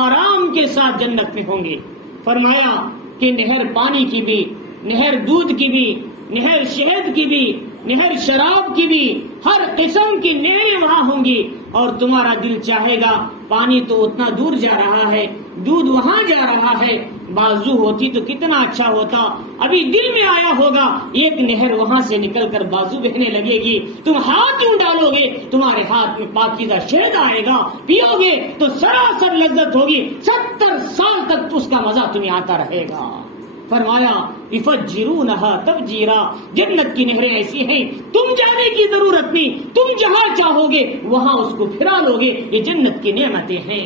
آرام کے ساتھ جنت میں ہوں گے۔ فرمایا کہ نہر پانی کی بھی، نہر دودھ کی بھی، نہر شہد کی بھی، نہر شراب کی بھی، ہر قسم کی نہریں وہاں ہوں گی، اور تمہارا دل چاہے گا پانی تو اتنا دور جا رہا ہے، دودھ وہاں جا رہا ہے، بازو ہوتی تو کتنا اچھا ہوتا، ابھی دل میں آیا ہوگا ایک نہر وہاں سے نکل کر بازو بہنے لگے گی، تم ہاتھ یوں ڈالو گے تمہارے ہاتھ میں پاکیزہ شہد آئے گا، پیو گے تو سراسر لذت ہوگی، 70 سال تک اس کا مزہ تمہیں آتا رہے گا۔ فرمایا یفجرونھا تفجیرا، جنت کی نہریں ایسی ہیں تم جانے کی ضرورت نہیں، تم جہاں چاہو گے وہاں اس کو پھرا لو گے، یہ جنت کی نعمتیں ہیں۔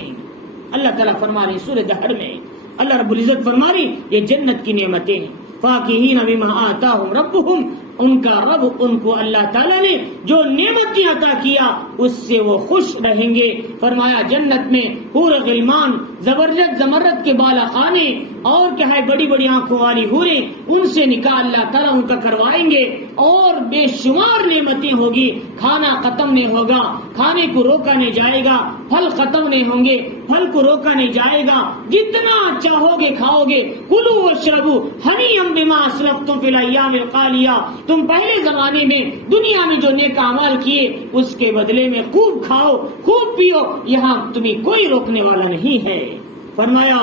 اللہ تعالیٰ فرما رہے سورہ دہر میں، اللہ رب العزت فرما رہی یہ جنت کی نعمتیں ہیں، فاکہین بما آتاہم ربہم، ان کا رب ان کو اللہ تعالیٰ نے جو نعمتیں عطا کیا اس سے وہ خوش رہیں گے۔ فرمایا جنت میں حور غلمان، زبرجد زمرد کے بالا خانے، اور کیا ہے بڑی بڑی آنکھوں والی حوریں، ان سے نکاح اللہ تعالیٰ ان کا کروائیں گے، اور بے شمار نعمتیں ہوگی، کھانا ختم نہیں ہوگا، کھانے کو روکا نہیں جائے گا، پھل ختم نہیں ہوں گے، پھل کو روکا نہیں جائے گا، جتنا چاہو گے کھاؤ گے، کلوا واشربوا ہنیئا بما اسلفتم فی الایام الخالیہ، تم پہلے زمانے میں دنیا میں جو نیک اعمال کیے اس کے بدلے میں خوب کھاؤ خوب پیو، یہاں تمہیں کوئی روکنے والا نہیں ہے۔ فرمایا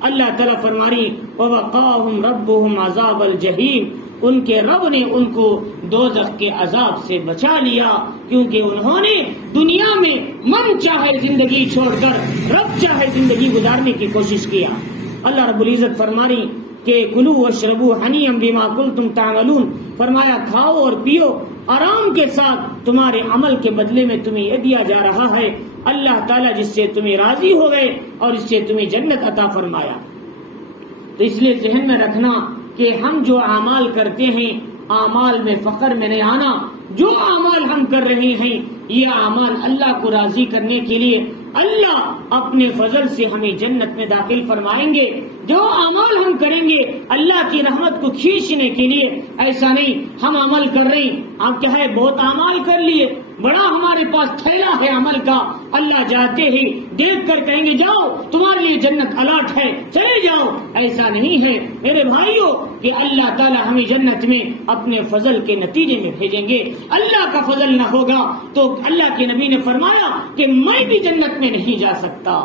اللہ تعالیٰ فرما رہی وَوَقَاهُمْ رَبُّهُمْ عَذَابَ الْجَحِيمِ، ان کے رب نے ان کو دوزخ کے عذاب سے بچا لیا، کیونکہ انہوں نے دنیا میں من چاہے زندگی چھوڑ کر رب چاہے زندگی گزارنے کی کوشش کیا۔ اللہ رب العزت فرما رہی کہ کلوا واشربوا ہنیئا بما کنتم تعملون، فرمایا کھاؤ اور پیو آرام کے ساتھ، تمہارے عمل کے بدلے میں تمہیں یہ دیا جا رہا ہے اللہ تعالیٰ جس سے تمہیں راضی ہو گئے اور اس سے تمہیں جنت عطا فرمایا۔ تو اس لیے ذہن میں رکھنا کہ ہم جو اعمال کرتے ہیں اعمال میں فخر میں نہیں آنا، جو اعمال ہم کر رہے ہیں یہ اعمال اللہ کو راضی کرنے کے لیے اللہ اپنے فضل سے ہمیں جنت میں داخل فرمائیں گے۔ جو اعمال ہم کریں گے اللہ کی رحمت کو کھینچنے کے لیے، ایسا نہیں ہم عمل کر رہے ہیں، آپ کیا ہے بہت اعمال کر لیے، بڑا ہمارے پاس تھیلا ہے عمل کا، اللہ جاتے ہی دیکھ کر کہیں گے جاؤ تمہارے لیے جنت الاٹ ہے چلے جاؤ، ایسا نہیں ہے میرے بھائیوں کہ اللہ تعالیٰ ہمیں جنت میں اپنے فضل کے نتیجے میں بھیجیں گے۔ اللہ کا فضل نہ ہوگا تو اللہ کے نبی نے فرمایا کہ میں بھی جنت میں نہیں جا سکتا۔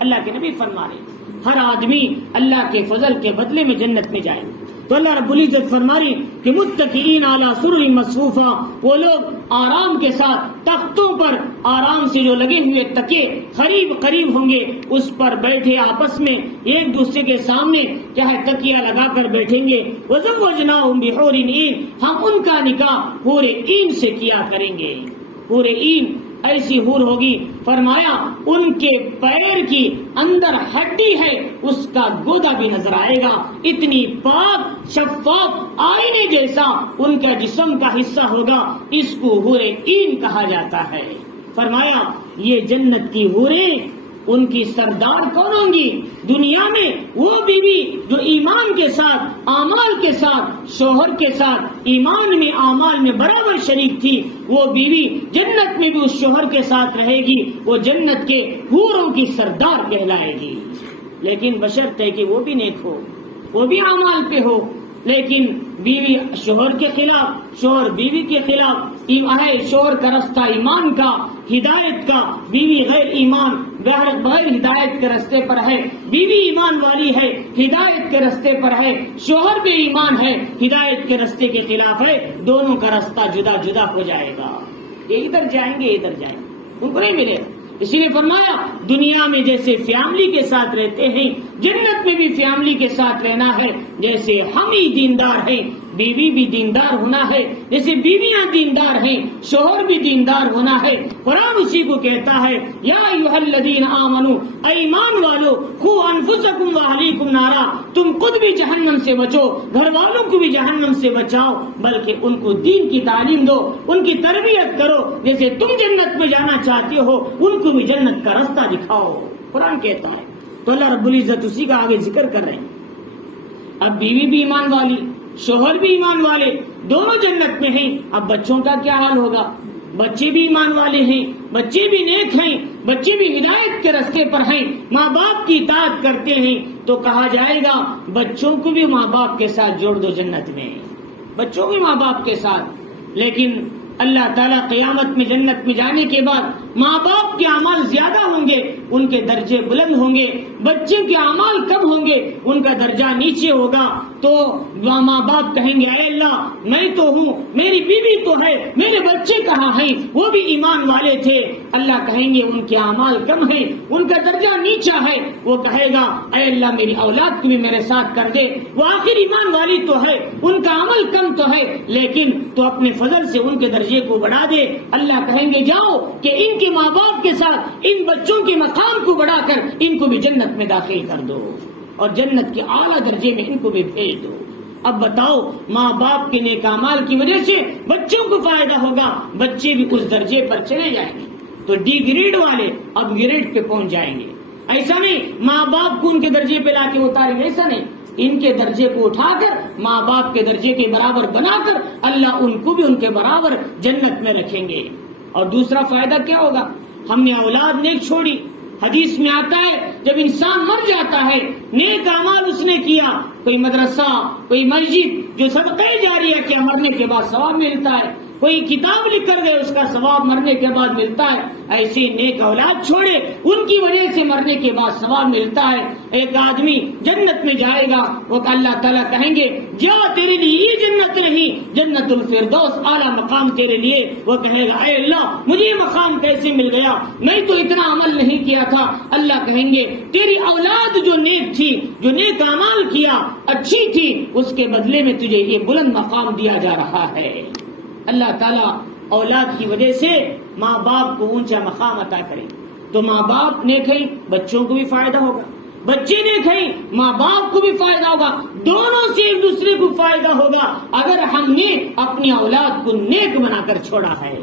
اللہ کے نبی فرما رہے ہر آدمی اللہ کے فضل کے بدلے میں جنت میں جائے۔ تو اللہ رب العزت فرما رہی کہ متکئین علی سرر مصفوفہ، وہ لوگ آرام کے ساتھ تختوں پر آرام سے جو لگے ہوئے تکیے قریب قریب ہوں گے اس پر بیٹھے آپس میں ایک دوسرے کے سامنے کیا ہے تکیہ لگا کر بیٹھیں گے۔ وزوجناہم بحور عین، ہم ان کا نکاح حور عین سے کیا کریں گے۔ حور عین ایسی حور ہوگی، فرمایا ان کے پیر کی اندر ہڈی ہے اس کا گودا بھی نظر آئے گا، اتنی پاک شفاف آئینے جیسا ان کا جسم کا حصہ ہوگا، اس کو حور عین کہا جاتا ہے۔ فرمایا یہ جنت کی حوریں ان کی سردار کون ہوں گی؟ دنیا میں وہ بیوی جو ایمان کے ساتھ اعمال کے ساتھ شوہر کے ساتھ ایمان میں اعمال میں برابر شریک تھی، وہ بیوی جنت میں بھی اس شوہر کے ساتھ رہے گی، وہ جنت کے حوروں کی سردار کہلائے گی۔ لیکن بشرط ہے کہ وہ بھی نیک ہو، وہ بھی اعمال پہ ہو، لیکن بیوی شوہر کے خلاف، شوہر بیوی کے خلاف ہے، شوہر کا رستہ ایمان کا ہدایت کا، بیوی غیر ایمان غیر ہدایت کے رستے پر ہے، بیوی ایمان والی ہے ہدایت کے رستے پر ہے، شوہر بھی ایمان ہے ہدایت کے رستے کے خلاف ہے، دونوں کا رستہ جدا جدا ہو جائے گا، یہ ادھر جائیں گے ادھر جائیں گے، ان کو نہیں ملے گا۔ اسی لیے فرمایا دنیا میں جیسے فیملی کے ساتھ رہتے ہیں جنت میں بھی فیملی کے ساتھ رہنا ہے، جیسے ہم ہی دیندار ہیں بیوی بھی دیندار ہونا ہے، جیسے بیویاں دیندار ہیں شوہر بھی دیندار ہونا ہے۔ قرآن اسی کو کہتا ہے یا ایھا الذین آمنو، اے ایمان والو، قوا انفسکم واہلیکم نارا، تم خود بھی جہنم سے بچو، گھر والوں کو بھی جہنم سے بچاؤ، بلکہ ان کو دین کی تعلیم دو، ان کی تربیت کرو، جیسے تم جنت میں جانا چاہتے ہو ان کو بھی جنت کا راستہ دکھاؤ، قرآن کہتا ہے۔ تو اللہ رب العزت اسی کا آگے ذکر کر رہے ہیں۔ اب بیوی بھی ایمان والی شوہر بھی ایمان والے دونوں جنت میں ہیں، اب بچوں کا کیا حال ہوگا؟ بچے بھی ایمان والے ہیں، بچے بھی نیک ہیں، بچے بھی ہدایت کے راستے پر ہیں، ماں باپ کی اطاعت کرتے ہیں، تو کہا جائے گا بچوں کو بھی ماں باپ کے ساتھ جوڑ دو جنت میں، بچوں بھی ماں باپ کے ساتھ۔ لیکن اللہ تعالیٰ قیامت میں جنت میں جانے کے بعد ماں باپ کے اعمال زیادہ ہوں گے، ان کے درجے بلند ہوں گے، بچے کے اعمال کم ہوں گے، ان کا درجہ نیچے ہوگا، تو ماں باپ کہیں گے اے اللہ میں تو ہوں، میری بیوی تو ہے، میرے بچے کہاں ہیں؟ وہ بھی ایمان والے تھے۔ اللہ کہیں گے ان کے اعمال کم ہیں، ان کا درجہ نیچا ہے، وہ کہے گا اے اللہ میری اولاد کو بھی میرے ساتھ کر دے، وہ آخر ایمان والی تو ہے، ان کا عمل کم تو ہے، لیکن تو اپنے فضل سے ان کے درجے کو بڑھا دے۔ اللہ کہیں گے جاؤ کہ ان کے ماں باپ کے ساتھ ان بچوں کے مقام کو بڑھا کر ان کو بھی جنت میں داخل کر دو اور جنت کے اعلیٰ درجے میں ان کو بھی بھیج دو۔ اب بتاؤ ماں باپ کے نیک اعمال کی وجہ سے بچوں کو فائدہ ہوگا، بچے بھی اس درجے پر چلے جائیں گے، تو ڈی گریڈ والے اب گریڈ پہ پہنچ جائیں گے۔ ایسا نہیں ماں باپ کو ان کے درجے پہ لا کے اتاریں گے، ایسا نہیں، ان کے درجے کو اٹھا کر ماں باپ کے درجے کے برابر بنا کر اللہ ان کو بھی ان کے برابر جنت میں رکھیں گے۔ اور دوسرا فائدہ کیا ہوگا؟ ہم نے اولاد نیک چھوڑی، حدیث میں آتا ہے جب انسان مر جاتا ہے نیک اعمال اس نے کیا، کوئی مدرسہ، کوئی مسجد، جو صدقہ جاریہ کیا مرنے کے بعد ثواب ملتا ہے، کوئی کتاب لکھ کر گئے اس کا ثواب مرنے کے بعد ملتا ہے، ایسی نیک اولاد چھوڑے ان کی وجہ سے مرنے کے بعد ثواب ملتا ہے۔ ایک آدمی جنت میں جائے گا، وہ اللہ تعالیٰ کہیں گے جا تیرے لیے یہ جنت نہیں، جنت الفردوس اعلیٰ مقام تیرے لیے۔ وہ کہے گا اے اللہ مجھے یہ مقام کیسے مل گیا، میں تو اتنا عمل نہیں کیا تھا۔ اللہ کہیں گے تیری اولاد جو نیک تھی، جو نیک اعمال کیا، اچھی تھی، اس کے بدلے میں تجھے یہ بلند مقام دیا جا رہا ہے۔ اللہ تعالیٰ اولاد کی وجہ سے ماں باپ کو اونچا مقام عطا کرے، تو ماں باپ نیک ہیں بچوں کو بھی فائدہ ہوگا، بچے نیک ہیں ماں باپ کو بھی فائدہ ہوگا، دونوں سے ایک دوسرے کو فائدہ ہوگا اگر ہم نے اپنی اولاد کو نیک بنا کر چھوڑا ہے۔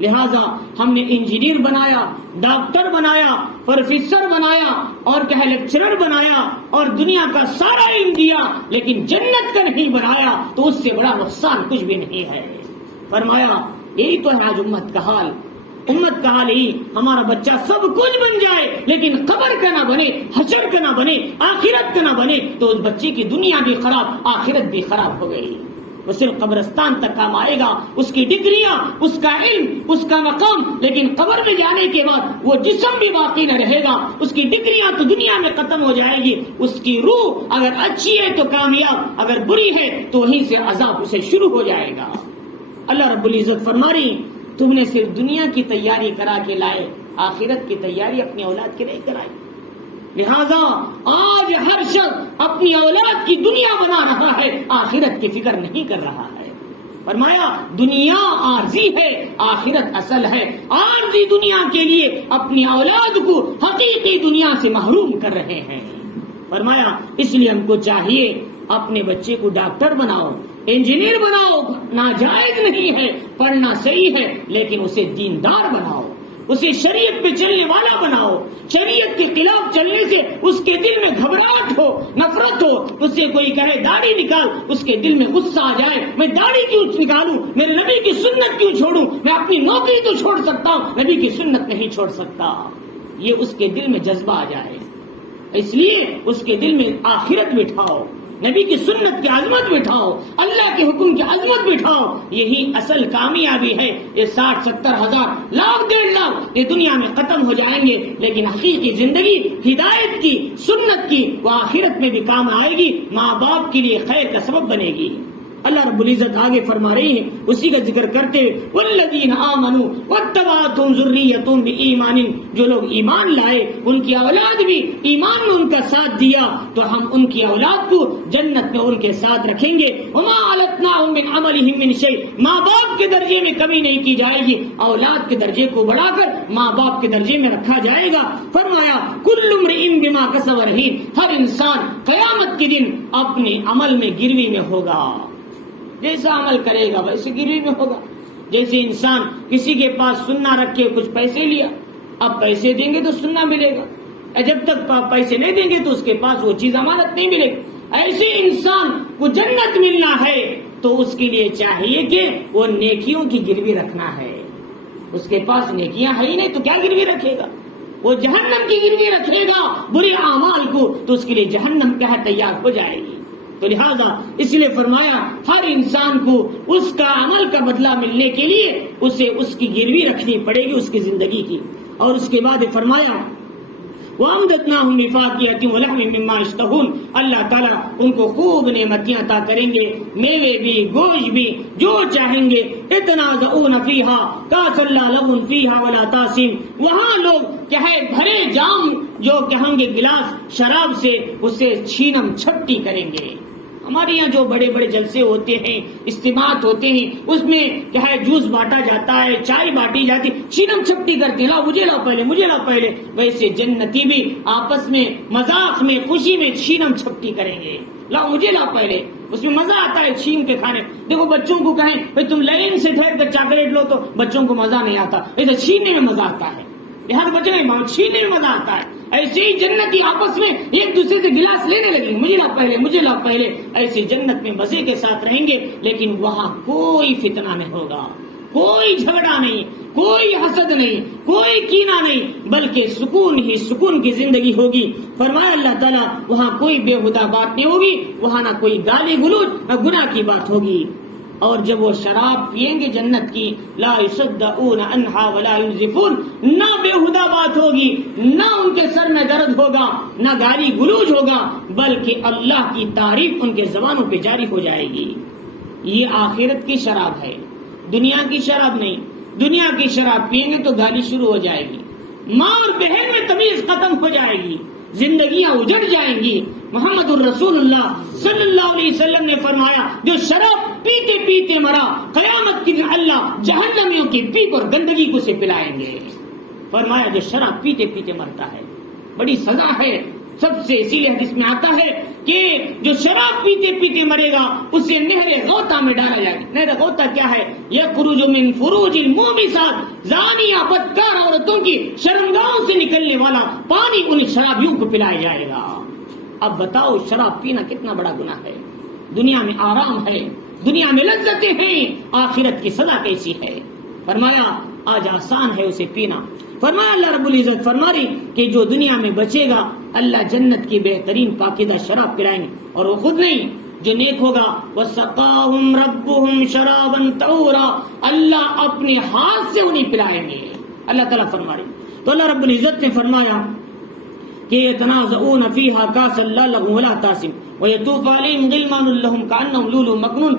لہذا ہم نے انجینئر بنایا، ڈاکٹر بنایا، پروفیسر بنایا اور کیا لیکچرر بنایا اور دنیا کا سارا علم دیا، لیکن جنت کا نہیں بنایا تو اس سے بڑا نقصان کچھ بھی نہیں ہے۔ فرمایا یہی تو ہے آج امت کا حال، امت کا حال یہی، ہمارا بچہ سب کچھ بن جائے لیکن قبر کا نہ بنے، حشر کا نہ بنے، آخرت کا نہ بنے، تو اس بچے کی دنیا بھی خراب، آخرت بھی خراب ہو گئی۔ وہ صرف قبرستان تک کام آئے گا، اس کی ڈگریاں، اس کا علم، اس کا مقام، لیکن قبر میں جانے کے بعد وہ جسم بھی باقی نہ رہے گا، اس کی ڈگریاں تو دنیا میں ختم ہو جائے گی، اس کی روح اگر اچھی ہے تو کامیاب، اگر بری ہے تو وہیں سے عذاب اسے شروع ہو جائے گا۔ اللہ رب العزت فرما رہی تم نے صرف دنیا کی تیاری کرا کے لائے، آخرت کی تیاری اپنی اولاد کی نہیں کرائی۔ لہذا آج ہر شخص اپنی اولاد کی دنیا بنا رہا ہے، آخرت کی فکر نہیں کر رہا ہے۔ فرمایا دنیا عارضی ہے، آخرت اصل ہے۔ عارضی دنیا کے لیے اپنی اولاد کو حقیقی دنیا سے محروم کر رہے ہیں۔ فرمایا اس لیے ہم کو چاہیے اپنے بچے کو ڈاکٹر بناؤ، انجینئر بناؤ، ناجائز نہیں ہے، پڑھنا صحیح ہے، لیکن اسے دیندار بناؤ، اسے شریعت پہ چلنے والا بناؤ۔ شریعت کے خلاف چلنے سے اس کے دل میں گھبراہٹ ہو، نفرت ہو، اس سے کوئی کہے داڑھی نکال، اس کے دل میں غصہ آ جائے، میں داڑھی کیوں نکالوں، میرے نبی کی سنت کیوں چھوڑوں، میں اپنی نوکری تو چھوڑ سکتا ہوں، نبی کی سنت نہیں چھوڑ سکتا، یہ اس کے دل میں جذبہ آ جائے۔ اس لیے اس کے دل میں آخرت بٹھاؤ، نبی کی سنت کی عظمت بٹھاؤ، اللہ کے حکم کی عظمت بٹھاؤ، یہی اصل کامیابی ہے۔ یہ 60-70 ہزار، لاکھ 1.5 لاکھ یہ دنیا میں ختم ہو جائیں گے، لیکن حقیقی زندگی ہدایت کی، سنت کی، وہ آخرت میں بھی کام آئے گی، ماں باپ کے لیے خیر کا سبب بنے گی۔ اللہ رب العزت آگے فرما رہی ہے اسی کا ذکر کرتے ہوئے والذین آمنوا واتبعتهم ذریتهم بایمان، جو لوگ ایمان لائے ان کی اولاد بھی ایمان میں ان کا ساتھ دیا تو ہم ان کی اولاد کو جنت میں ان کے ساتھ رکھیں گے۔ وما علتناهم من عملهم من شیء، ماں باپ کے درجے میں کمی نہیں کی جائے گی، اولاد کے درجے کو بڑھا کر ماں باپ کے درجے میں رکھا جائے گا۔ فرمایا کل امرئ بما کسب رہین، ہر انسان قیامت کے دن اپنے عمل میں گروی میں ہوگا، جیسا عمل کرے گا ویسے گروی میں ہوگا۔ جیسے انسان کسی کے پاس سننا رکھ کے کچھ پیسے لیا، اب پیسے دیں گے تو سننا ملے گا، جب تک پیسے نہیں دیں گے تو اس کے پاس وہ چیز امانت نہیں ملے گی۔ ایسے انسان کو جنت ملنا ہے تو اس کے لیے چاہیے کہ وہ نیکیوں کی گروی رکھنا ہے۔ اس کے پاس نیکیاں ہے ہی نہیں تو کیا گروی رکھے گا، وہ جہنم کی گروی رکھے گا برے اعمال کو، تو اس کے لیے جہنم کیا تیار ہو جائے گی۔ تو لہذا اس لیے فرمایا ہر انسان کو اس کا عمل کا بدلہ ملنے کے لیے اسے اس کی گروی رکھنی پڑے گی، اس کی زندگی کی۔ اور اس کے بعد فرمایا وَأَمْدَدْنَاهُمْ بِفَاكِهَةٍ وَلَحْمٍ مِّمَّا يَشْتَهُونَ، اللہ تعالیٰ ان کو خوب نعمتیں عطا کریں گے، میوے بھی، گوشت بھی، جو چاہیں گے۔ يَتَنَازَعُونَ فِيهَا كَأْسًا لَّا لَغْوٌ فِيهَا وَلَا تَأْثِيمٌ، وہاں لوگ کیا ہے بھرے جام جو کہیں گے گلاس شراب سے اسے چھینم چھپٹی کریں گے۔ ہمارے یہاں جو بڑے بڑے جلسے ہوتے ہیں، اجتماعات ہوتے ہیں، اس میں کیا ہے جوس بانٹا جاتا ہے، چائے بانٹی جاتی، چھینم چھپٹی کرتے، لاؤ مجھے لاؤ پہلے، مجھے لاؤ پہلے۔ ویسے جنتی بھی آپس میں مذاق میں خوشی میں چھینم چھپٹی کریں گے، لاؤ مجھے لاؤ پہلے، اس میں مزہ آتا ہے چھین کے کھانے۔ دیکھو بچوں کو کہیں بھائی تم لائن سے ٹھہر کر چاکلیٹ لو تو بچوں کو مزہ نہیں آتا، ایسے چھیننے میں مزہ آتا ہے، یہاں بچے چھیننے میں مزہ آتا ہے۔ ایسے ہی جنتی آپس میں ایک دوسرے سے گلاس لینے لگیں، مجھے لاؤ پہلے، مجھے لاؤ پہلے۔ ایسے جنت میں مزے کے ساتھ رہیں گے، لیکن وہاں کوئی فتنہ نہیں ہوگا، کوئی جھگڑا نہیں، کوئی حسد نہیں، کوئی کینہ نہیں، بلکہ سکون ہی سکون کی زندگی ہوگی۔ فرمایا اللہ تعالیٰ وہاں کوئی بےہودہ بات نہیں ہوگی، وہاں نہ کوئی گالی گلوچ نہ گناہ کی بات ہوگی۔ اور جب وہ شراب پیئیں گے جنت کی، لا یصدعون عنہا ولا ینزفون، نہ بےہودہ بات ہوگی، نہ ان کے سر میں درد ہوگا، نہ گالی گلوچ ہوگا، بلکہ اللہ کی تعریف ان کے زبانوں پہ جاری ہو جائے گی۔ یہ آخرت کی شراب ہے، دنیا کی شراب نہیں۔ دنیا کی شراب پیئیں گے تو گالی شروع ہو جائے گی، ماں اور بہن میں تمیز ختم ہو جائے گی، زندگیاں اجڑ جائیں گی۔ محمد الرسول اللہ صلی اللہ علیہ وسلم نے فرمایا جو شراب پیتے پیتے مرا، قیامت کے دن اللہ جہنمیوں کی پیپ اور گندگی کو سے پلائیں گے۔ فرمایا جو شراب پیتے پیتے مرتا ہے بڑی سزا ہے سب سے، اسی لیے حدیث میں آتا ہے کہ جو شراب پیتے پیتے مرے گا اسے نہر غوطہ میں ڈالا جائے گا۔ نہر غوطہ کیا ہے؟ یخرج من فروج المومسات، زانیہ بدکار عورتوں کی شرمگاہوں سے نکلنے والا پانی ان شرابیوں کو پلایا جائے گا۔ اب بتاؤ شراب پینا کتنا بڑا گناہ ہے۔ دنیا میں آرام ہے، دنیا میں لذتیں ہیں، آخرت کی سزا کیسی ہے؟ فرمایا آج آسان ہے اسے پینا۔ فرمایا اللہ رب العزت فرما رہی کہ جو دنیا میں بچے گا اللہ جنت کی بہترین پاکیزہ شراب پلائیں گے، اور وہ خود نہیں، جو نیک ہوگا وَسَقَاهُمْ رَبُّهُمْ شَرَابًا طَهُورًا، اللہ اپنے ہاتھ سے انہیں پلائیں گے۔ اللہ تعالیٰ فرما رہی تو اللہ رب العزت نے فرمایا کہ يتنازعون فيها كأسا لا لغو ولا تأثم ويطوف عليهم غلمان لهم كأنهم لؤلؤ مكنون۔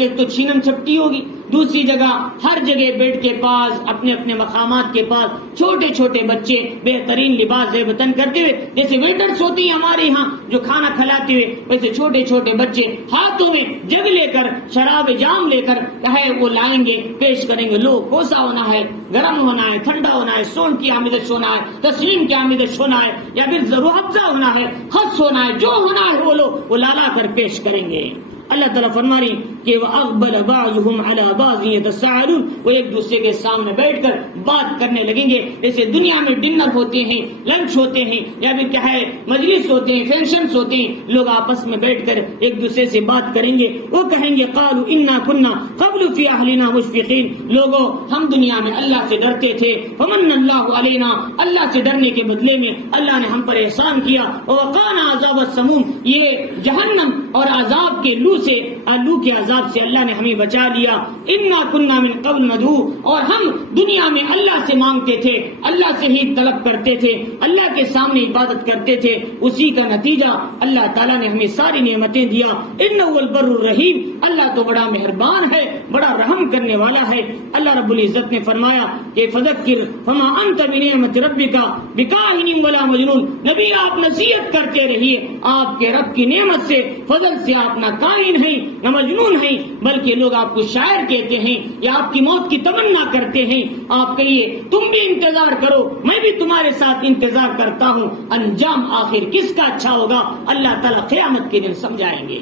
یہ تو چھینم چھپٹی ہوگی۔ دوسری جگہ ہر جگہ بیڈ کے پاس اپنے اپنے مقامات کے پاس چھوٹے چھوٹے بچے بہترین لباس زیب وطن کرتے ہوئے، جیسے ویٹرز ہوتی ہے ہمارے یہاں جو کھانا کھلاتے ہوئے، ویسے چھوٹے چھوٹے بچے ہاتھوں میں جگ لے کر شراب جام لے کر ہے وہ لائیں گے، پیش کریں گے۔ لو کوسا ہونا ہے، گرم ہونا ہے، ٹھنڈا ہونا ہے، سون کی آمدش ہونا ہے، تسلیم کی آمدش ہونا ہے، یا پھر روح افزا ہونا ہے، خس ہونا ہے، جو ہونا ہے وہ لو وہ لالا کر پیش کریں گے۔ اللہ تعالیٰ فرما رہی کہ وَأَقْبَلَ بَعْضُهُمْ عَلَى بَعْضٍ يَتَسَاءَلُونَ، وہ ایک دوسرے کے سامنے بیٹھ کر بات کرنے لگیں گے، جیسے دنیا میں ڈنر ہوتے ہیں، لنچ ہوتے ہیں، یا پھر کیا ہے مجلس ہوتے ہیں، فنکشنز ہوتے ہیں، لوگ آپس میں بیٹھ کر ایک دوسرے سے بات کریں گے۔ وہ کہیں گے قَالُوا إِنَّا كُنَّا قَبْلُ فِي أَهْلِنَا مُشْفِقِينَ، لوگوں ہم دنیا میں اللہ سے ڈرتے تھے، فَمَنَّ اللَّهُ عَلَيْنَا، اللہ سے ڈرنے کے بدلے میں اللہ نے ہم پر احسان کیا، وَوَقَانَا عَذَابَ السَّمُومِ، یہ جہنم اور عذاب کے لو سے، لو کے عذاب سے اللہ نے ہمیں بچا لیا۔ انا کنا من قبل ندعو، اور ہم دنیا میں اللہ سے مانگتے تھے، اللہ سے ہی طلب کرتے تھے، اللہ کے سامنے عبادت کرتے تھے، اسی کا نتیجہ اللہ تعالیٰ نے ہمیں ساری نعمتیں دیا۔ انہ البر الرحیم، اللہ تو بڑا مہربان ہے، بڑا رحم کرنے والا ہے۔ اللہ رب العزت نے فرمایا کہ فذکر فما انت بنعمت ربک بکاہن ولا مجنون، نبی آپ نصیحت کرتے رہیے آپ کے رب کی نعمت سے، فضل سے آپ نہ کاہن ہیں نہ مجنون ہیں، بلکہ لوگ آپ کو شاعر کہتے ہیں یا آپ کی موت کی تمنا کرتے ہیں۔ آپ کہیے تم بھی انتظار کرو، میں بھی تمہارے ساتھ انتظار کرتا ہوں، انجام آخر کس کا اچھا ہوگا اللہ تعالیٰ قیامت کے دن سمجھائیں گے۔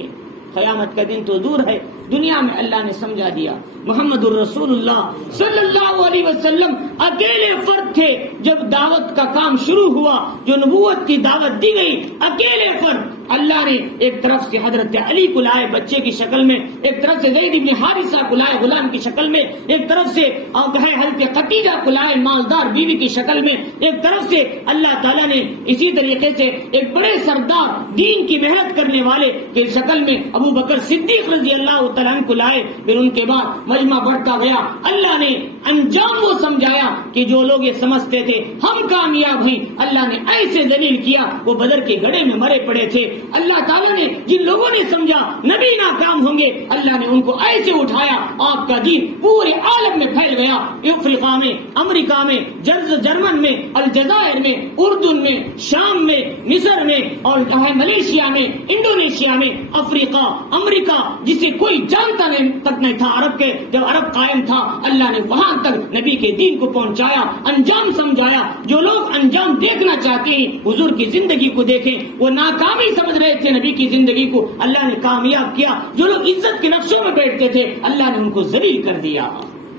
قیامت کا دن تو دور ہے، دنیا میں اللہ نے سمجھا دیا۔ محمد الرسول اللہ صلی اللہ علیہ وسلم اکیلے فرد تھے جب دعوت کا کام شروع ہوا، جو نبوت کی دعوت دی گئی، اکیلے فرد۔ اللہ نے ایک طرف سے حضرت علی کو لائے بچے کی شکل میں، ایک طرف سے زید بن حارثہ کو لائے غلام کی شکل میں، ایک طرف سے حضرت خدیجہ کو لائے مالدار بیوی کی شکل میں، ایک طرف سے اللہ تعالیٰ نے اسی طریقے سے ایک بڑے سردار دین کی محنت کرنے والے کی شکل میں ابو بکر صدیق رضی اللہ تعالیٰ عنہ کو لائے۔ پھر ان کے بعد مجمع بڑھتا گیا، اللہ نے انجام وہ سمجھایا کہ جو لوگ یہ سمجھتے تھے ہم کامیاب ہیں، اللہ نے ایسے ذلیل کیا وہ بدر کے گڑھے میں مرے پڑے تھے۔ اللہ تعالیٰ نے جن لوگوں نے سمجھا نبی ناکام ہوں گے، اللہ نے ان کو ایسے اٹھایا، آپ کا دین پورے عالم میں پھیل گیا۔ افریقہ میں، امریکہ میں، جرمن میں، الجزائر میں، اردن میں، شام میں، مصر میں، اور ملیشیا میں، انڈونیشیا میں، افریقہ، امریکہ، جسے کوئی جانتا تک نہیں تھا عرب کے، جب عرب قائم تھا اللہ نے وہاں تک نبی کے دین کو پہنچایا، انجام سمجھایا۔ جو لوگ انجام دیکھنا چاہتے ہیں حضور کی زندگی کو دیکھیں، وہ ناکامی سمجھ رہے تھے نبی کی زندگی کو، اللہ نے کامیاب کیا۔ جو لوگ عزت کے نقشوں میں بیٹھتے تھے اللہ نے ان کو ذلیل کر دیا۔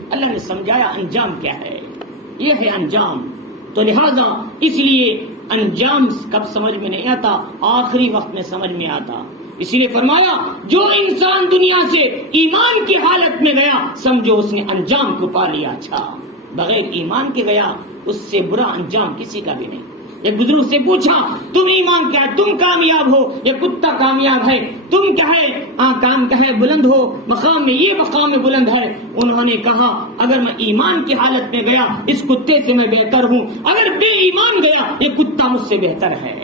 اللہ نے سمجھایا انجام کیا ہے، یہ ہے انجام۔ تو لہذا اس لیے انجام کب سمجھ میں نہیں آتا، آخری وقت میں سمجھ میں آتا۔ اسی لیے فرمایا جو انسان دنیا سے ایمان کی حالت میں گیا سمجھو اس نے انجام کو پا لیا اچھا، بغیر ایمان کے گیا اس سے برا انجام کسی کا بھی نہیں۔ ایک بزرگ سے پوچھا تم ایمان کیا ہے، تم کامیاب ہو یا کتا کامیاب ہے، تم کیا ہے کام کیا ہے بلند ہو، مقام میں یہ مقام میں بلند ہے؟ انہوں نے کہا اگر میں ایمان کی حالت میں گیا اس کتے سے میں بہتر ہوں، اگر بے ایمان گیا یہ کتا مجھ سے بہتر ہے۔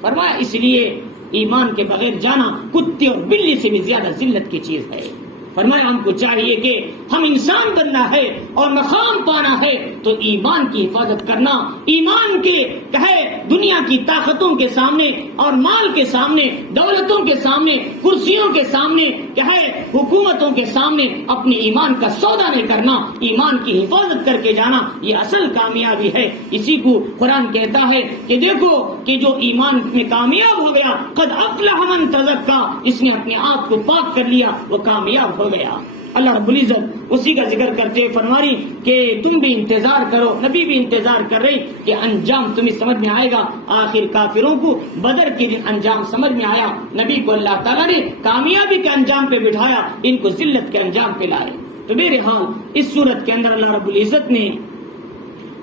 فرمایا اس لیے ایمان کے بغیر جانا کتے اور بلی سے بھی زیادہ ذلت کی چیز ہے۔ فرمایا ہم کو چاہیے کہ ہم انسان بننا ہے اور مقام پانا ہے تو ایمان کی حفاظت کرنا، ایمان کے کہے دنیا کی طاقتوں کے سامنے اور مال کے سامنے، دولتوں کے سامنے، کرسیوں کے سامنے، کہے حکومتوں کے سامنے اپنے ایمان کا سودا نہیں کرنا، ایمان کی حفاظت کر کے جانا، یہ اصل کامیابی ہے۔ اسی کو قرآن کہتا ہے کہ دیکھو کہ جو ایمان میں کامیاب ہو گیا قد افلح من تزکا، اس نے اپنے آپ کو پاک کر لیا، وہ کامیاب ہو گیا۔ اللہ رب العزت اسی کا ذکر کرتے ہوئے فرماری کہ تم بھی انتظار کرو، نبی بھی انتظار کر رہی کہ انجام تمہیں سمجھ میں آئے گا۔ آخر کافروں کو بدر کے دن انجام سمجھ میں آیا، نبی کو اللہ تعالیٰ نے کامیابی کے انجام پہ بٹھایا، ان کو ذلت کے انجام پہ لائے۔ تو بہرحال اس صورت کے اندر اللہ رب العزت نے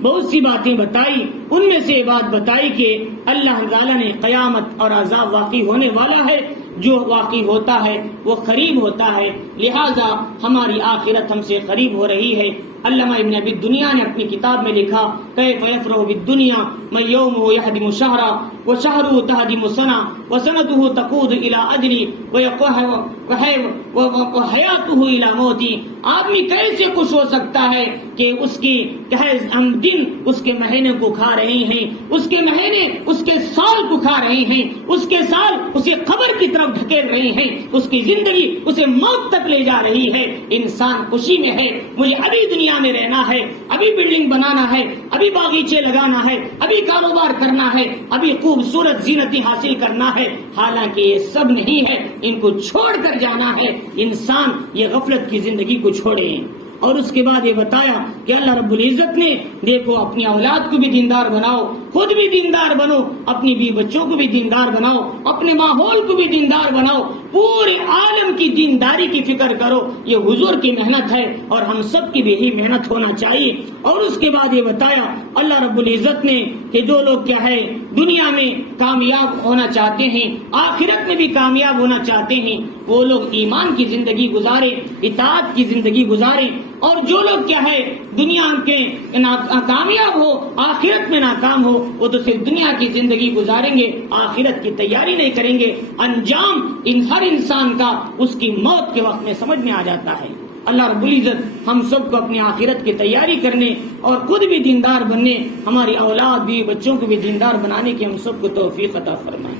بہت سی باتیں بتائی، ان میں سے یہ بات بتائی کہ اللہ تعالیٰ نے قیامت اور عذاب واقع ہونے والا ہے، جو واقع ہوتا ہے وہ قریب ہوتا ہے، لہذا ہماری آخرت ہم سے قریب ہو رہی ہے۔ علامہ ابن ابی دنیا نے اپنی کتاب میں لکھا کیف یفرح بالدنیا من یومہ یہدم شہرا وشہرہ تہدم سنہ وسنتہ تقود الی اجلی وحیاتہ الی موتی۔ آدمی کیسے خوش ہو سکتا ہے کہ اس کی ہم دن اس کے مہینے کو کھا رہے ہیں، اس کے مہینے اس کے سال کو کھا رہے ہیں، اس کے سال اسے قبر کی طرف ڈھکیل رہے ہیں، اس کی زندگی اسے موت تک لے جا رہی ہے۔ انسان خوشی میں ہے، مجھے ابھی دنیا میں رہنا ہے، ابھی بلڈنگ بنانا ہے، ابھی باغیچے لگانا ہے، ابھی کاروبار کرنا ہے، ابھی خوبصورت زینتی حاصل کرنا ہے، حالانکہ یہ سب نہیں ہے، ان کو چھوڑ کر جانا ہے۔ انسان یہ غفلت کی زندگی کو چھوڑے۔ اور اس کے بعد یہ بتایا کہ اللہ رب العزت نے دیکھو اپنی اولاد کو بھی دیندار بناؤ، خود بھی دیندار بنو، اپنی بیوی بچوں کو بھی دیندار بناؤ، اپنے ماحول کو بھی دیندار بناؤ، پورے عالم کی دینداری کی فکر کرو۔ یہ حضور کی محنت ہے اور ہم سب کی بھی یہی محنت ہونا چاہیے۔ اور اس کے بعد یہ بتایا اللہ رب العزت نے کہ جو لوگ کیا ہے دنیا میں کامیاب ہونا چاہتے ہیں، آخرت میں بھی کامیاب ہونا چاہتے ہیں، وہ لوگ ایمان کی زندگی گزارے، اطاعت کی زندگی گزارے، اور جو لوگ کیا ہے دنیا کے کامیاب ہو آخرت میں ناکام ہو وہ تو صرف دنیا کی زندگی گزاریں گے، آخرت کی تیاری نہیں کریں گے۔ انجام ہر انسان کا اس کی موت کے وقت میں سمجھ میں آ جاتا ہے۔ اللہ رب العزت ہم سب کو اپنی آخرت کی تیاری کرنے اور خود بھی دیندار بننے، ہماری اولاد بھی بچوں کو بھی دیندار بنانے کی ہم سب کو توفیق عطا فرمائے۔